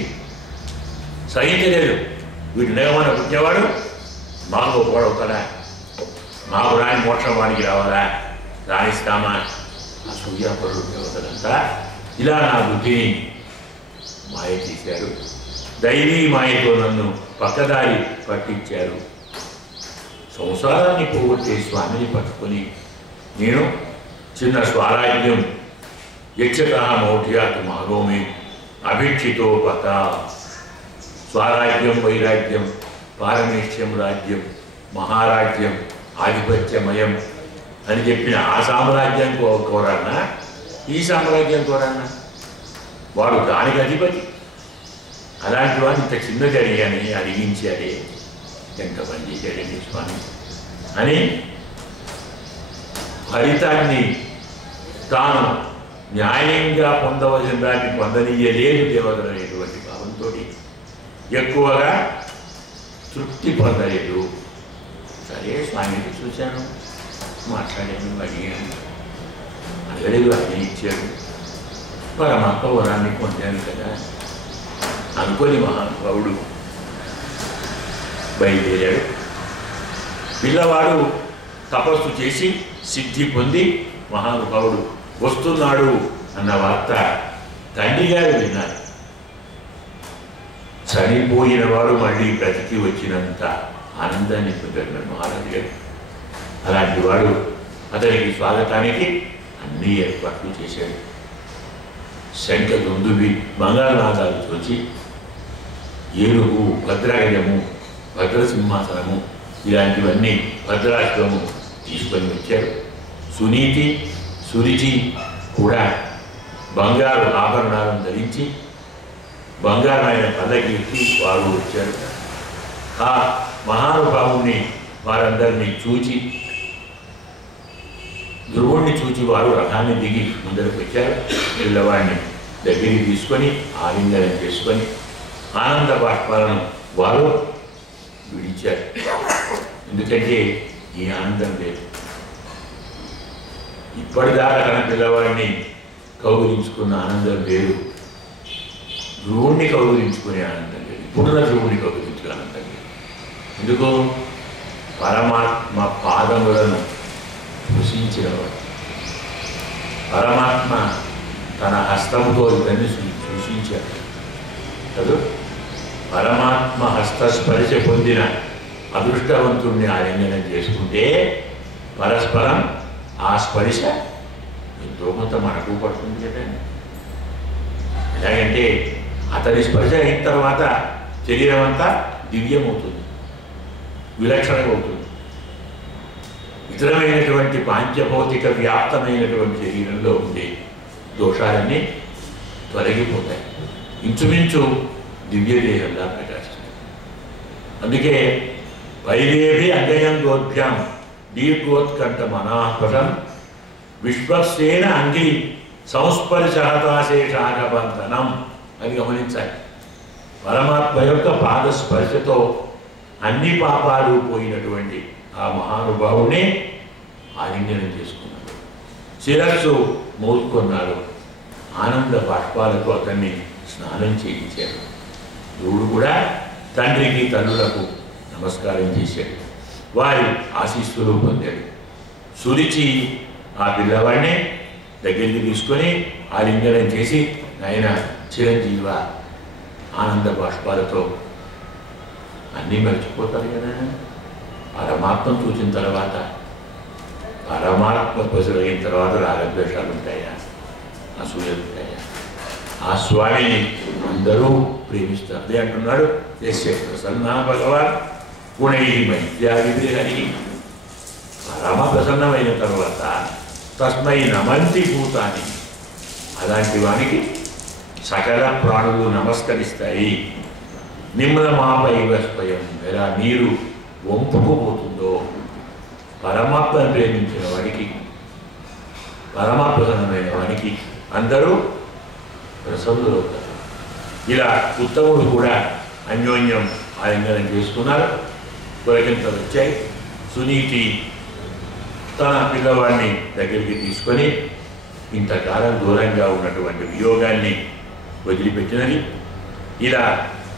సహించలేదు. వీటి నియమన పుట్టేవాడు మాకు గొప్పవాడవుతాడా, మాకు రాని మోక్షం వాడికి రావాలా, రాణిస్తామా? అసూయాపరుడు దేవతలంతా ఇలా నా బుద్ధిని మాయ చేశారు. దైవీ మాయతో నన్ను పక్కదారి పట్టించారు. సంసారాన్ని పోగొట్టే స్వామిని పట్టుకొని నేను చిన్న స్వరాజ్యం యక్షత మౌఢ్యాత్ మానోమి అభిక్షితో పత. స్వరాజ్యం, వైరాగ్యం, పారమేష్యం రాజ్యం, మహారాజ్యం, ఆధిపత్యమయం అని చెప్పిన ఆ సామ్రాజ్యం కోరన్నా ఈ సామ్రాజ్యం కోరన్నా వాడు దానికి అధిపతి. అలాంటి వాడు ఇంత చిన్న జరిగాని అడిగించాడే ఎంతమంది జరిగింది స్వామి అని ఫలితాన్ని తాను న్యాయంగా పొందవలసిన దాన్ని పొందనీయలేదు దేవతలు అనేటువంటి భావంతో ఎక్కువగా తృప్తి పొందలేదు. సరే స్వామికి చూశాను, మాట్లాడాను, అడిగాను, అడగలేదు, అన్ని ఇచ్చాడు. పరమాత్మ వరాన్ని పొందాను కదా అనుకొని మహానుభావుడు బయలుదేరాడు. పిల్లవాడు తపస్సు చేసి సిద్ధి పొంది మహానుభావుడు వస్తున్నాడు అన్న వార్త తండ్రి గారు విన్నారు. చనిపోయిన వాడు మళ్ళీ బ్రతికి వచ్చినంత ఆనందాన్ని పొందాడు మహారాజు గారు. అలాంటి వాడు అతనికి స్వాగతానికి అన్ని ఏర్పాట్లు చేశాడు. శంఖ దుందుబి మంగళనాదాలు చూచి ఏనుగు, భద్రగజము, భద్రసింహాసనము ఇలాంటివన్నీ భద్రాశ్వము తీసుకొని వచ్చారు. సునీతి, సురుచి కూడా బంగారు ఆభరణాలను ధరించి బంగారమైన పల్లకి ఎక్కి వారు వచ్చారు. ఆ మహానుభావుని వారందరినీ చూచి ధ్రువుణ్ణి చూచి వారు రథాన్ని దిగి ముందరకు వచ్చారు. పిల్లవాడిని దగ్గరికి తీసుకొని ఆలింగనం చేసుకొని ఆనంద బాష్పాలను వారు విడిచారు. ఎందుకంటే ఈ ఆనందం లేదు. ఇప్పటిదాకా తన పిల్లవాడిని కౌగులించుకున్న ఆనందం లేదు, ధ్రువుణ్ణి కౌగులించుకునే ఆనందం లేదు, ఇప్పుడున్న ధ్రువుణ్ణి కౌగులించుకునే ఆనందం లేదు. ఎందుకు? పరమాత్మ పాదములను స్పృశించినవాడు. పరమాత్మ తన హస్తముతో ఇతన్ని సృష్టించాడు కదా. పరమాత్మ హస్తస్పర్శ పొందిన అదృష్టవంతుణ్ణి ఆలింగనం చేసుకుంటే పరస్పరం ఆ స్పర్శ ఎంతో కొంత మనకు పడుతుంది కదా. ఎలాగంటే అతని స్పర్శ అయిన తర్వాత శరీరం అంతా దివ్యమవుతుంది, విలక్షణమవుతుంది. ఇతరమైనటువంటి పాంచభౌతిక వ్యాప్తమైనటువంటి శరీరంలో ఉండే దోషాలన్నీ తొలగిపోతాయి. ఇంచుమించు దివ్యదేహంగా ప్రకాశిస్తుంది. అందుకే వైదేవి అంగయంగోభ్యాం దీర్ఘోత్కంఠ మనాస్పదం విశ్వసేన అంగి సంస్పర్శహతాశేషాగబంధనం అని గమనించాలి. పరమాత్మ యొక్క పాదస్పర్శతో అన్ని పాపాలు పోయినటువంటి ఆ మహానుభావుని ఆలింగనం చేసుకున్నాడు. శిరస్సు మోసుకున్నాడు. ఆనంద బాష్పాలతో అతన్ని స్నానం చేయించాడు. దేవుడు కూడా తండ్రికి తల్లులకు నమస్కారం చేశాడు. వారి ఆశీస్సులు పొందాడు. సురిచి ఆ పిల్లవాడిని దగ్గరికి తీసుకొని ఆలింగనం చేసి ఆయన చిరంజీవ ఆనంద బాష్పాలతో అన్నీ మర్చిపోతారు కదా. పరమాత్మ చూసిన తర్వాత, పరమాత్మ పసులైన తర్వాత రాగద్వేషాలు ఉంటాయా, అసూయలు ఉంటాయా? ఆ స్వామిని అందరూ ప్రేమిస్తారు. అదే అంటున్నాడు, యస్య ప్రసన్నా భగవాన్ గుణై మైత్యాదిహరి. పరమ ప్రసన్నమైన తర్వాత తస్మై నమంతి భూతాన్ని, అలాంటి వానికి సకల ప్రాణులు నమస్కరిస్తాయి. నిమ్నమాపైవ స్వయం, ఎలా నీరు వంపుకుపోతుందో పరమాత్మను ప్రేమించిన వాడికి, పరమాత్మసమైన వాడికి అందరూ ప్రసన్నులవుతారు. ఇలా ఉత్తముడు కూడా అన్యోన్యం ఆలింగనం చేసుకున్నారు. పులకింతలు వచ్చాయి. సునీతి తన పిల్లవాడిని దగ్గరికి తీసుకొని ఇంతకాలం దూరంగా ఉన్నటువంటి వియోగాన్ని వదిలిపెట్టినది. ఇలా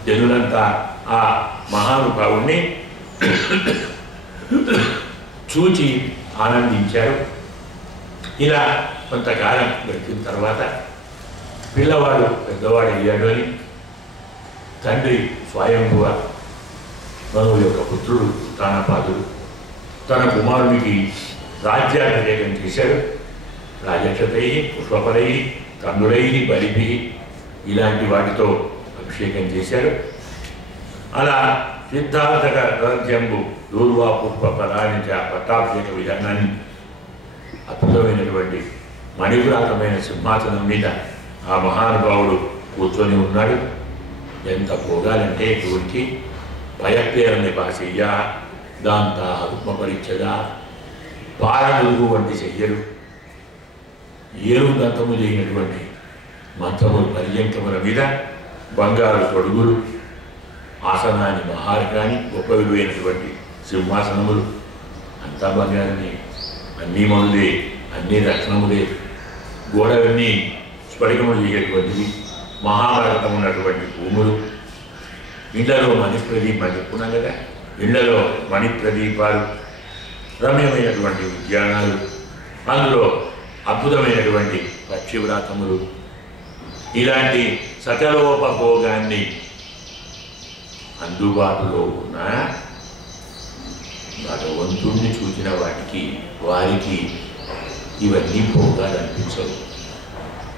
జనులంతా ఆ మహానుభావుణ్ణి చూచి ఆనందించారు. ఇలా కొంతకాలం గడిచిన తర్వాత పిల్లవాడు పెద్దవాడు అయ్యాడు అని తండ్రి స్వయంభువ మనువు యొక్క పుత్రుడు తానపాదుడు తన కుమారునికి రాజ్యాభిషేకం చేశాడు. రాజక్షతై, పుష్పఫలై, కందులై, బలిభి ఇలాంటి వాటితో అభిషేకం చేశాడు. అలా సిద్ధార్థక రాజ్యంబు దూర్వా పుష్పఫలాన్ని పట్టాభిషేక విధానాన్ని అద్భుతమైనటువంటి మణివ్రాతమైన సింహాసనం మీద ఆ మహానుభావుడు కూర్చొని ఉన్నాడు. ఎంత భోగాలంటే గురికి భయపేరని పాసయ్య దాంతా ఆత్మపరీక్షగా పారదుగు వంటి చెయ్యలు ఏరు దంతము చేయనటువంటి మంత్రములు పర్యంకముల మీద బంగారు తొడుగులు, ఆసనాన్ని మహారకాన్ని గొప్ప విలువైనటువంటి సింహాసనములు అంతా బంగారమే, అన్నీ మనులే, అన్నీ రత్నములే, గోడలన్నీ స్ఫటికములు చేయటువంటివి, మహాభారతం ఉన్నటువంటి భూములు, ఇళ్లలో మణిప్రదీపాలు చెప్పుకున్నాం కదా, ఇళ్లలో మణిప్రదీపాలు, రమ్యమైనటువంటి ఉద్యానాలు, అందులో అద్భుతమైనటువంటి పక్షివ్రాతములు, ఇలాంటి సకలోపభోగాన్ని అందుబాటులో ఉన్న భగవంతుణ్ణి చూసిన వారికి ఇవన్నీ భోగాలు అనిపించవు,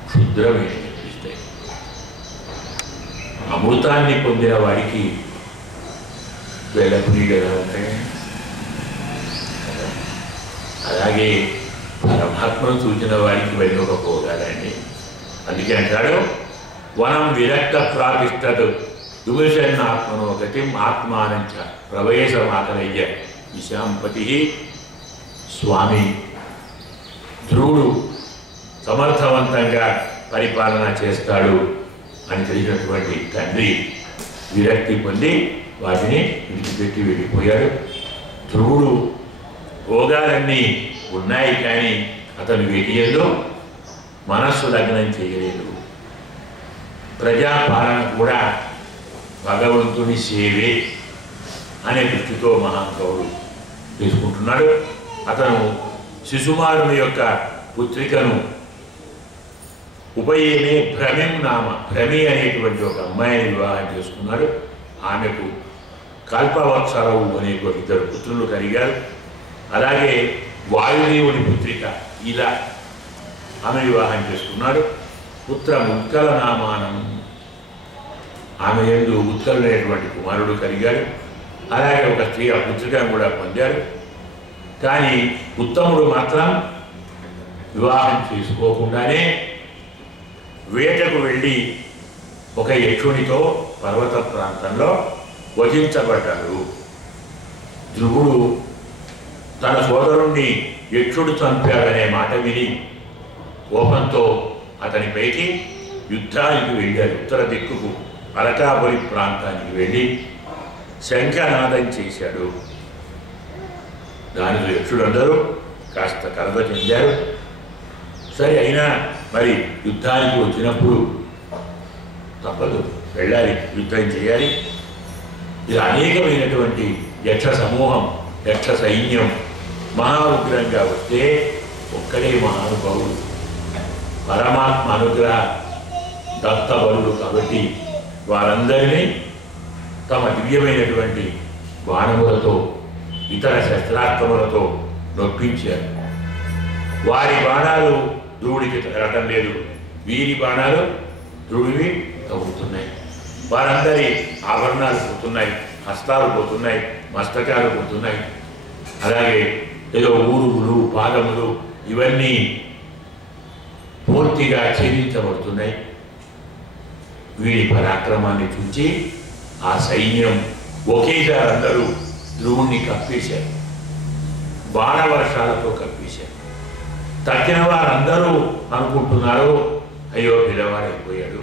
క్షుద్రమైన అనిపిస్తాయి. అమృతాన్ని పొందిన వారికి వెళ్ళకుని కదా ఉంటాయి. అలాగే పరమాత్మను చూసిన వారికి వెళ్ళి ఒక భోగాలండి. అందుకే అంటాడు వనం విరక్త ప్రాతిష్టదు దుర్శన్నాత్మను గతిం ఆత్మానంచ ప్రవేశమాకలయ్య విశాంపతి. స్వామి ధ్రువుడు సమర్థవంతంగా పరిపాలన చేస్తాడు అని తెలిసినటువంటి తండ్రి విరక్తి పొంది వాటిని విడిచిపెట్టి వెళ్ళిపోయాడు. ధ్రువుడు భోగాలన్నీ ఉన్నాయి కానీ అతను వీటిలో మనస్సు లగ్నం చేయలేదు. ప్రజాపాలన కూడా భగవంతుని సేవే అనే దృష్టితో మహానుభావుడు తీసుకుంటున్నాడు. అతను శిశుమారుని యొక్క పుత్రికను ఉపయేమే భ్రమిం నామ భ్రమి అనేటువంటి ఒక అమ్మాయిని వివాహం చేసుకున్నాడు. ఆమెకు కల్పవత్సరవు అనేటువంటి ఇద్దరు పుత్రులు కలిగారు. అలాగే వాయుదేవుని పుత్రిక ఇలా ఆమె వివాహం చేసుకున్నాడు. పుత్ర ఉత్కల నామానం, ఆమె యందు ఉత్కలుడైనటువంటి కుమారుడు కలిగాడు. అలాగే ఒక స్త్రీ ఆ పుత్రికను కూడా పొందాడు. కానీ ఉత్తముడు మాత్రం వివాహం చేసుకోకుండానే వేటకు వెళ్ళి ఒక యక్షునితో పర్వత ప్రాంతంలో వధించబడ్డాడు. ధ్రువుడు తన సోదరుణ్ణి యక్షుడు చంపాడనే మాట విని కోపంతో అతనిపైకి యుద్ధానికి వెళ్ళాడు. ఉత్తర దిక్కుకు అలకాపురి ప్రాంతానికి వెళ్ళి శంఖనాదం చేశాడు. దానితో యక్షులందరూ కాస్త కలత చెందారు. సరే అయినా మరి యుద్ధానికి వచ్చినప్పుడు తప్పదు, వెళ్ళాలి, యుద్ధం చేయాలి. ఇలా అనేకమైనటువంటి యక్ష సమూహం, యక్ష సైన్యం మహాఉగ్రంగా వస్తే ఒక్కడే మహానుభావుడు పరమాత్మ అనుగ్రహ దత్తబలుడు కాబట్టి వారందరినీ తమ దివ్యమైనటువంటి బాణములతో ఇతర శస్త్రాస్త్రములతో నొప్పించారు. వారి బాణాలు ధ్రువుడికి తగలటం లేదు, వీరి బాణాలు ధ్రువుడివి తగ్గుతున్నాయి. వారందరి ఆభరణాలు పోతున్నాయి, హస్తాలు పోతున్నాయి, మస్తకాలు పోతున్నాయి. అలాగే ఏదో ఊరుగులు పాదములు ఇవన్నీ పూర్తిగా ఛేదించబడుతున్నాయి. వీడి పరాక్రమాన్ని చూచి ఆ సైన్యం ఒకేసారి అందరూ ధ్రువుణ్ణి కప్పేశారు, బాణవర్షాలతో కప్పేశారు. తక్కిన వారందరూ అనుకుంటున్నారు అయ్యో పిల్లవాడైపోయాడు.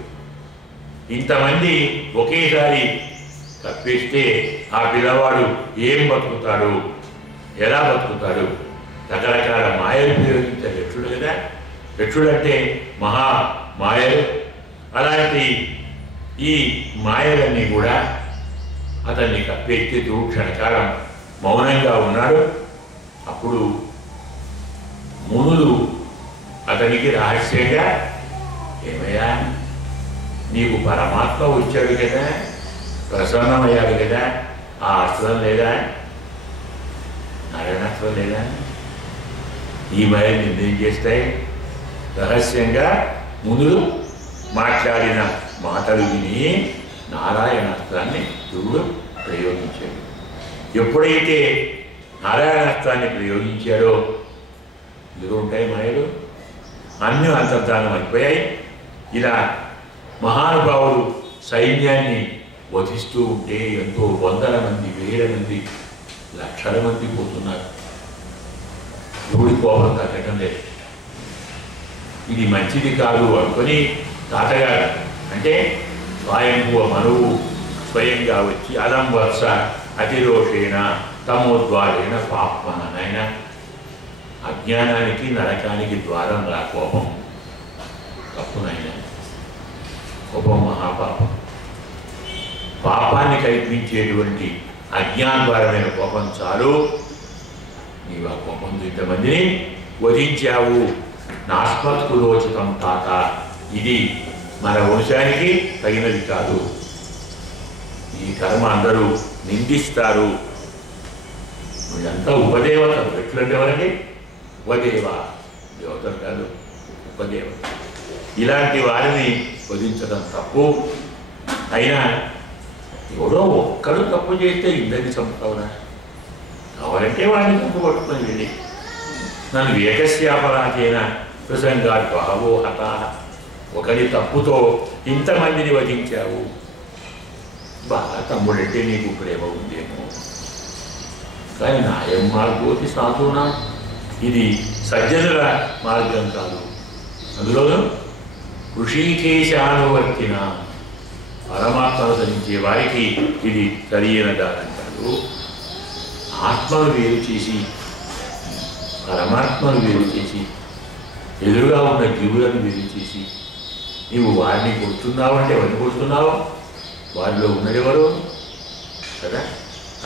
ఇంతమంది ఒకేసారి తప్పిస్తే ఆ పిల్లవాడు ఏం బతుకుతాడు, ఎలా బతుకుతాడు? రకరకాల మాయలు ప్రయోగించారు. యక్షుడు కదా, యక్షుడంటే మహా మాయలు. అలాంటి ఈ మాయలన్నీ కూడా అతన్ని కప్పెత్తి క్షణకాలం మౌనంగా ఉన్నాడు. అప్పుడు మునులు అతనికి రహస్యంగా ఏమయ్యా నీకు పరమాత్మ వచ్చాడు కదా, ప్రసన్నమయ్యాడు కదా, ఆ అస్త్రం లేదా, నారాయణాస్త్రం లేదా, ఈ మాయ నిర్ణయం చేస్తాయి. రహస్యంగా మునులు మాట్లాడిన మాటలు విని నారాయణాస్త్రాన్ని ధ్రువుడు ప్రయోగించాడు. ఎప్పుడైతే నారాయణాస్త్రాన్ని ప్రయోగించాడో ఏదో ఉంటాయి మాయలు, అన్నీ అంతర్ధానం అయిపోయాయి. ఇలా మహానుభావుడు సైన్యాన్ని వధిస్తూ ఉంటే ఎంతో వందల మంది, వేల మంది, లక్షల మంది పోతున్నారు. ఎవడి కోపం తగ్గటం లేదు. ఇది మంచిది కాదు అనుకొని తాతగారు అంటే స్వయంభువ మనువు స్వయంగా వచ్చి అలం వర్ష అతిరోషేణ తమోద్వారేణ పాప్మన, నాయన అజ్ఞానానికి నరకానికి ద్వారం రా కోపం. తప్పు నాయన, కోపం మహాపాపం. పాపాన్ని కల్పించేటువంటి అజ్ఞానపరమైన కోపం చాలు. నీవు ఆ కోపంతో ఇంతమందిని వధించావు. నాస్మత్కులోచితం తాత, ఇది మన వంశానికి తగినది కాదు. ఈ కర్మ అందరూ నిందిస్తారు. వీళ్ళంతా ఉపదేవతలు. ఎట్లంటే ఎవరండి? ఉపదేవ, దేవతలు కాదు, ఉపదేవత. ఇలాంటి వారిని వధించడం తప్పు. అయినా ఎవరో ఒక్కడు తప్పు చేస్తే ఇద్దరిని చంపుతావునా? కావాలంటే వాడిని తప్పు పట్టుకొని వెళ్ళి నన్ను ఏకస్యాపరాధేన ప్రసంగాలు బహవో హతా, ఒకరి తప్పుతో ఇంతమందిని వధించావు. బాగా తమ్ముడంటే నీకు ప్రేమ ఉందేమో, కానీ నాయం మార్గోతి సాధునా, ఇది సజ్జనుల మార్గం కాదు. అందులోనూ ఋషికేశానువర్తిన, పరమాత్మను ధరించే వారికి ఇది సరియైన దారంటారు. ఆత్మను వేరు చేసి, పరమాత్మను వేరు చేసి, ఎదురుగా ఉన్న జీవులను వేరు చేసి నీవు వారిని కొడుతున్నావు అంటే ఎవరిని కొడుతున్నావు? వారిలో ఉన్నదెవరు కదా.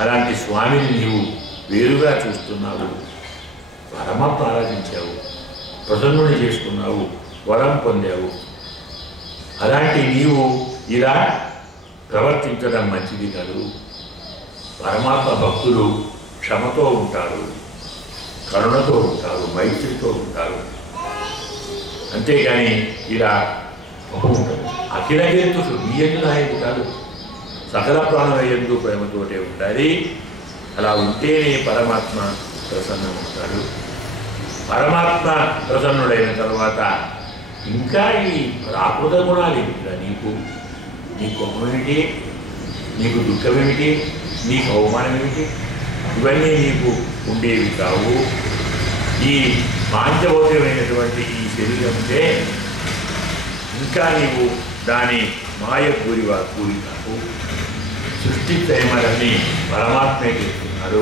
అలాంటి స్వామిని నీవు వేరుగా చూస్తున్నావు. పరమాత్మ ఆరాధించావు, ప్రసన్నుని చేసుకున్నావు, వరం పొందావు. అలాంటి నీవు ఇలా ప్రవర్తించడం మంచిది కాదు. పరమాత్మ భక్తులు క్షమతో ఉంటారు, కరుణతో ఉంటారు, మైత్రితో ఉంటారు. అంతేగాని ఇలా ఉంటుంది. అఖిలహేతుడు నీ యందు నా యందు కాదు, సకల ప్రాణుల యందు ప్రేమతోటే ఉండాలి. అలా ఉంటేనే పరమాత్మ ప్రసన్నమవుతాడు. పరమాత్మ ప్రసన్నుడైన తర్వాత ఇంకా ఈ ప్రాకృత గుణాలు ఏమిటిరా నీకు? నీ కోపమేమిటి? నీకు దుఃఖమేమిటి? నీకు అవమానం ఏమిటి? ఇవన్నీ నీకు ఉండేవి కావు. ఈ మాంచభౌతికమైనటువంటి ఈ శరీరంటే ఇంకా నీవు దాని మాయ కూరి కాకు. సృష్టి ప్రేమలన్నీ పరమాత్మే చేస్తున్నాడు.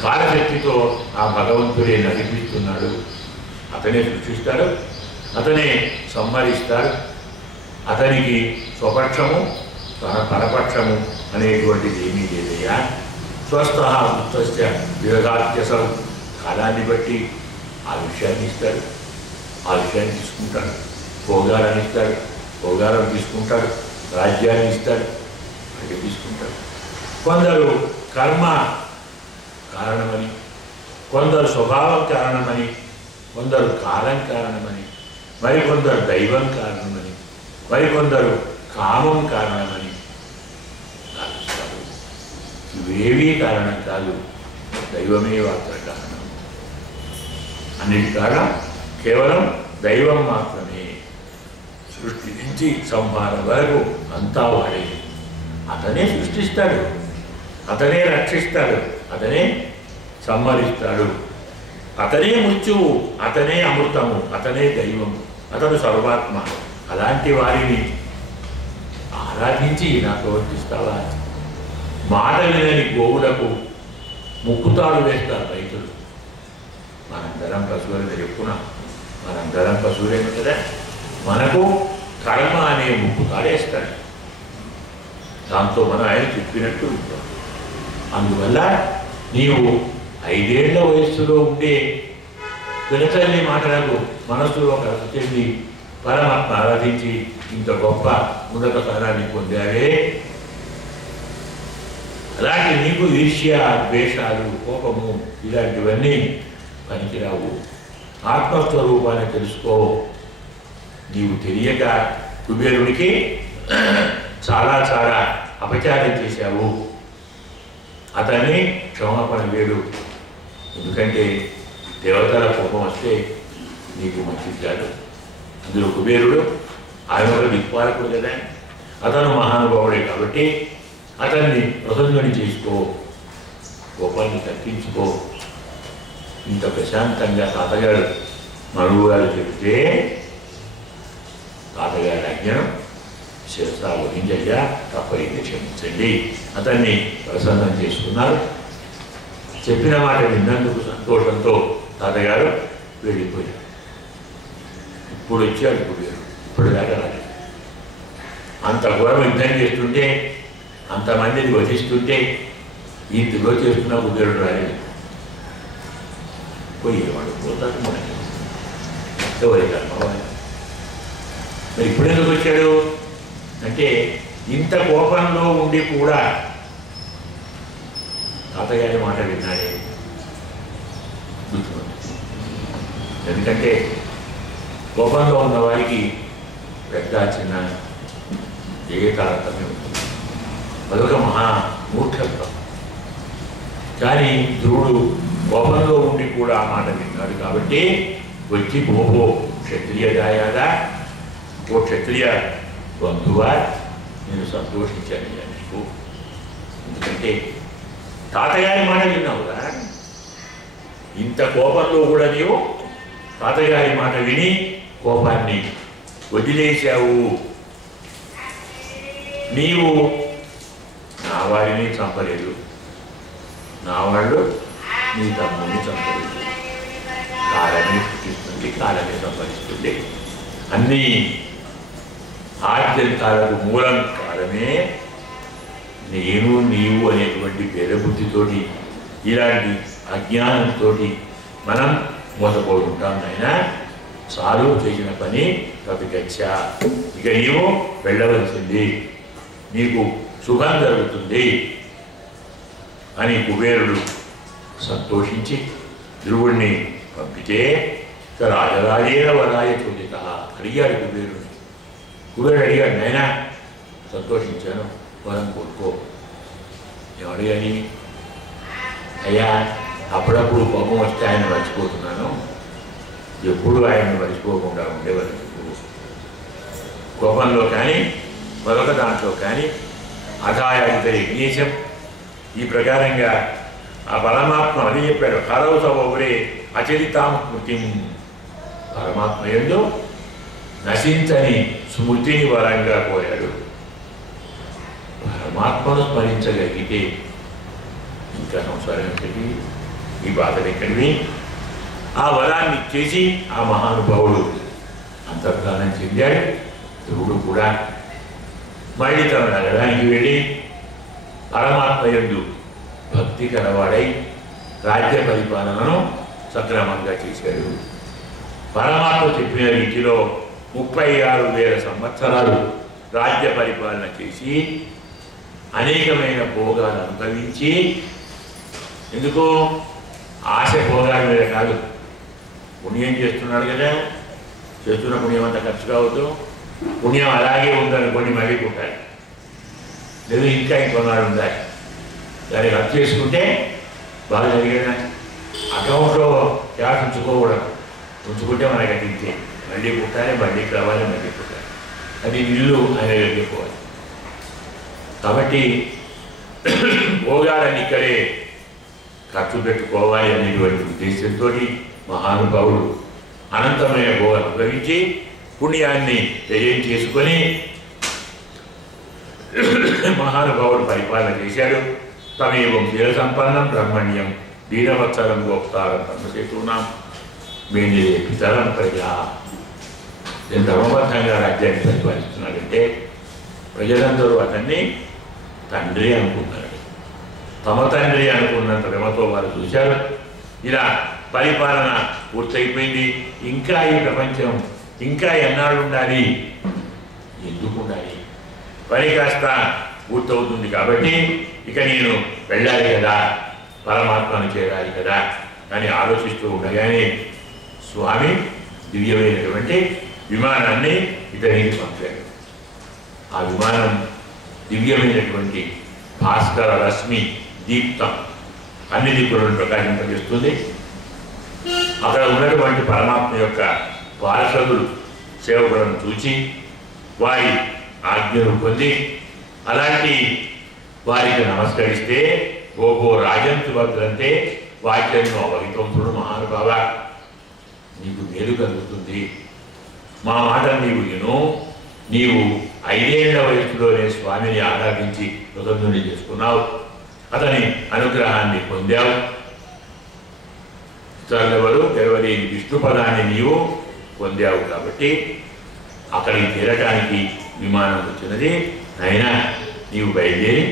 కాలశక్తితో ఆ భగవంతుడే నడిపిస్తున్నాడు. అతనే సృష్టిస్తాడు, అతనే సంహరిస్తాడు. అతనికి స్వపక్షము తన పరపక్షము అనేటువంటిది ఏమీ లేదయ్యా. స్వస్థ వృత్తస్య విరగాత్యసం, కాలాన్ని బట్టి ఆ విషయాన్ని ఇస్తాడు, ఆ విషయాన్ని తీసుకుంటాడు. భోగాలను ఇస్తాడు, భోగాలను తీసుకుంటాడు. రాజ్యాన్ని ఇస్తాడు, అంటే తీసుకుంటాడు. కొందరు కర్మ కారణమని, కొందరు స్వభావం కారణమని, కొందరు కాలం కారణమని, మరికొందరు దైవం కారణమని, మరికొందరు కామం కారణమని భావిస్తారు. ఇవేవీ కారణం కాదు, దైవమే వార్త కారణం. అన్నిటి కారణం కేవలం దైవం మాత్రమే. సృష్టి నుంచి సంహారం వరకు అంతా వాడే. అతనే సృష్టిస్తాడు, అతనే రక్షిస్తాడు, అతనే సంహరిస్తాడు. అతనే మృత్యువు, అతనే అమృతము, అతనే దైవము, అతను సర్వాత్మ. అలాంటి వారిని ఆరాధించి ఇలా ప్రవర్తిస్తావా? మాట వినని గోవులకు ముక్కుతాడు వేస్తారు రైతులు. మనందరం పశువులని చెప్పుకున్నాం, మనందరం పశువులేము కదా. మనకు కర్మ అనే ముక్కుతాడేస్తాడు, దాంతో మనం ఆయన చెప్పినట్టు ఉంటాం. అందువల్ల నీవు 5 ఏళ్ల వయస్సులో ఉండే పినతల్లి మాటలకు మనస్సులో కలత చెంది పరమాత్మ ఆరాధించి ఇంత గొప్ప ఉన్నత స్థానాన్ని పొందావే. అలాంటి నీకు ఈర్ష్య, ద్వేషాలు, కోపము ఇలాంటివన్నీ పనికిరావు. ఆత్మస్వరూపాన్ని తెలుసుకో. నీవు తెలియక కుబేరునికి చాలా చాలా అపచారం చేశావు. అతన్ని క్షమాపణ వేడు. ఎందుకంటే దేవతల కోపం వస్తే నీకు మంచిది కాదు. అందులో కుబేరుడు ఆయన ఒక దిక్పాలకుడు కదా, అతను మహానుభావుడే కాబట్టి అతన్ని ప్రసన్నుని చేసుకో, కోపాన్ని తగ్గించుకో. ఇంత ప్రశాంతంగా తాతగారు మరువుగారు చెబితే తాతగారి ఆజ్ఞను శిరసా వహించయ్యా, తప్పైతే క్షమించండి, అతన్ని ప్రసన్నం చేసుకున్నారు. చెప్పిన మాట విన్నందుకు సంతోషంతో తాతగారు వెళ్ళిపోయారు. ఇప్పుడు వచ్చాడు కుబేరుడు, ఇప్పుడు దాకా రాలేదు. అంత ఘోరం యుద్ధం చేస్తుంటే, అంతమందిని వధిస్తుంటే ఇంటిలో చేస్తున్న కుబేరుడు రాలేదు. పోయేవాడు పోతాడు, మనకి ఎవరి కర్మవాడు. మరి ఇప్పుడు ఎందుకు వచ్చాడు అంటే, ఇంత కోపంలో ఉండి కూడా తాతగారి మాట విన్నాడే గుర్తుపడు. ఎందుకంటే కోపంలో ఉన్న వారికి పెద్ద చిన్న ఏ తారతమ్యం ఉంటుంది, అదొక మహా మూర్ఖత్వం. కానీ ధ్రువుడు కోపంలో ఉండి కూడా ఆ మాట విన్నాడు కాబట్టి వచ్చి ఓహో క్షత్రియ దాయాదా, ఓ క్షత్రియ బంధువా, నేను సంతోషించాను నీకు. ఎందుకంటే తాతగారి మాట విన్నావురా, ఇంత కోపంలో కూడా నీవు తాతగారి మాట విని కోపాన్ని వదిలేశావు. నీవు నా వారిని చంపలేదు, నా వాళ్ళు నీ తమ్ముడిని చంపలేదు. కాలమే పుట్టిస్తుంది, కాలమే సంపాదిస్తుంది. అన్నీ ఆద్యంతాలకు మూలం కాలమే. నేను నీవు అనేటువంటి పేదబుద్ధితోటి, ఇలాంటి అజ్ఞానంతో మనం మోసపోతుంటాం. నాయన చాలు చేసిన పని తప్పికచ్చా, ఇక నీవు వెళ్ళవలసింది, నీకు శుభం జరుగుతుంది అని కుబేరుడు సంతోషించి ధ్రువుణ్ణి పంపితే రాజరాజేన వరాయ చోదిత అడిగాడు కుబేరుడు. కుబేరుడు అడిగాడు, నాయనా సంతోషించాను, వరం కోరుకో. ఏమడిగాని? అయ్యా అప్పుడప్పుడు కోపం వస్తే ఆయన మర్చిపోతున్నాను, ఎప్పుడు ఆయన్ని మర్చిపోకుండా ఉండేవారు. కోపంలో కానీ మరొక దాంట్లో కానీ అధాయాయుత యజ్ఞేశం, ఈ ప్రకారంగా ఆ పరమాత్మ అని చెప్పాడు. హరవు సవరే అచరితాం స్మృతిం, పరమాత్మ యందు నశించని స్మృతిని వరంగా కోరాడు. పరమాత్మను స్మరించగలిగితే ఇంకా సంసారం ఎక్కడివి, ఈ బాధలు ఎక్కడివి? ఆ వరాన్ని ఇచ్చేసి ఆ మహానుభావుడు అంతర్ధానం చెందాడు. ధ్రువుడు కూడా మళ్ళీ తన నగరానికి వెళ్ళి పరమాత్మ యందు భక్తి కలవాడై రాజ్య పరిపాలనను సక్రమంగా చేశాడు. పరమాత్మ చెప్పిన రీతిలో 36,000 సంవత్సరాలు రాజ్య పరిపాలన చేసి అనేకమైన భోగాలు అనుభవించి, ఎందుకు ఆశ భోగాల మీద కాదు, పుణ్యం చేస్తున్నాడు కదా, చేస్తున్న పుణ్యం అంతా ఖర్చు కావద్దు. పుణ్యం అలాగే ఉందనుకోండి, మళ్ళీ పుట్టాలి, లేదు ఇంకా ఇంకొన్నాడు ఉండాలి. దాన్ని ఖర్చు చేసుకుంటే బాగా జరిగేదా? అకౌంట్లో క్యాష్ ఉంచుకోకూడదు, ఉంచుకుంటే మనకి అడిగితే మళ్ళీ పుట్టాలి, మళ్ళీ కావాలి, మళ్ళీ పుట్టాలి. అది ఇల్లు ఆయన వెళ్ళిపోవాలి. కాబట్టి భోగాలని ఇక్కడే ఖర్చు పెట్టుకోవాలి అనేటువంటి ఉద్దేశంతో మహానుభావుడు అనంతమైన భోగాలు అనుభవించి పుణ్యాన్ని వ్యయం చేసుకొని మహానుభావుడు పరిపాలన చేశాడు. తమేవం శీల సంపన్నం బ్రహ్మణ్యం దీనవత్సరం గోప్తారం తమసేతున్నాం మేనే పితరం ప్రజా. నేను ధర్మబద్ధంగా రాజ్యాన్ని పరిపాలిస్తున్నాడంటే ప్రజలందరూ అతన్ని తండ్రి అనుకున్నాడు. తమ తండ్రి అనుకున్నంత ప్రేమతో వారు చూశారు. ఇలా పరిపాలన పూర్తయిపోయింది. ఇంకా ఈ ప్రపంచం ఇంకా ఎన్నాళ్ళు ఉండాలి, ఎందుకు ఉండాలి? పని కాస్త పూర్తవుతుంది కాబట్టి ఇక నేను వెళ్ళాలి కదా, పరమాత్మను చేరాలి కదా అని ఆలోచిస్తూ ఉండగానే స్వామి దివ్యమైనటువంటి విమానాన్ని ఇతనికి పంపాడు. ఆ విమానం దివ్యమైనటువంటి భాస్కర రశ్మి దీప్తం అన్ని దిక్కులను ప్రకాశింపజేస్తుంది. అక్కడ ఉన్నటువంటి పరమాత్మ యొక్క పార్షదులు సేవకులను చూచి వారి ఆజ్ఞను పొంది అలాంటి వారికి నమస్కరిస్తే గోగో రాజంతు భద్రంతే వాక్యంలో అవహితంతుడు మహానుభావ నీకు మేలు కలుగుతుంది, మా మాట నీవు విను. నీవు 5 ఏళ్ల వయసులోనే స్వామిని ఆరాధించి కృతజ్ఞుని చేసుకున్నావు, అతని అనుగ్రహాన్ని పొందావు. ఇతరులెవరు తెరవలేని విష్ణు పదాన్ని నీవు పొందావు కాబట్టి అక్కడికి చేరటానికి విమానం వచ్చినది. అయినా నీవు బయలుదేరి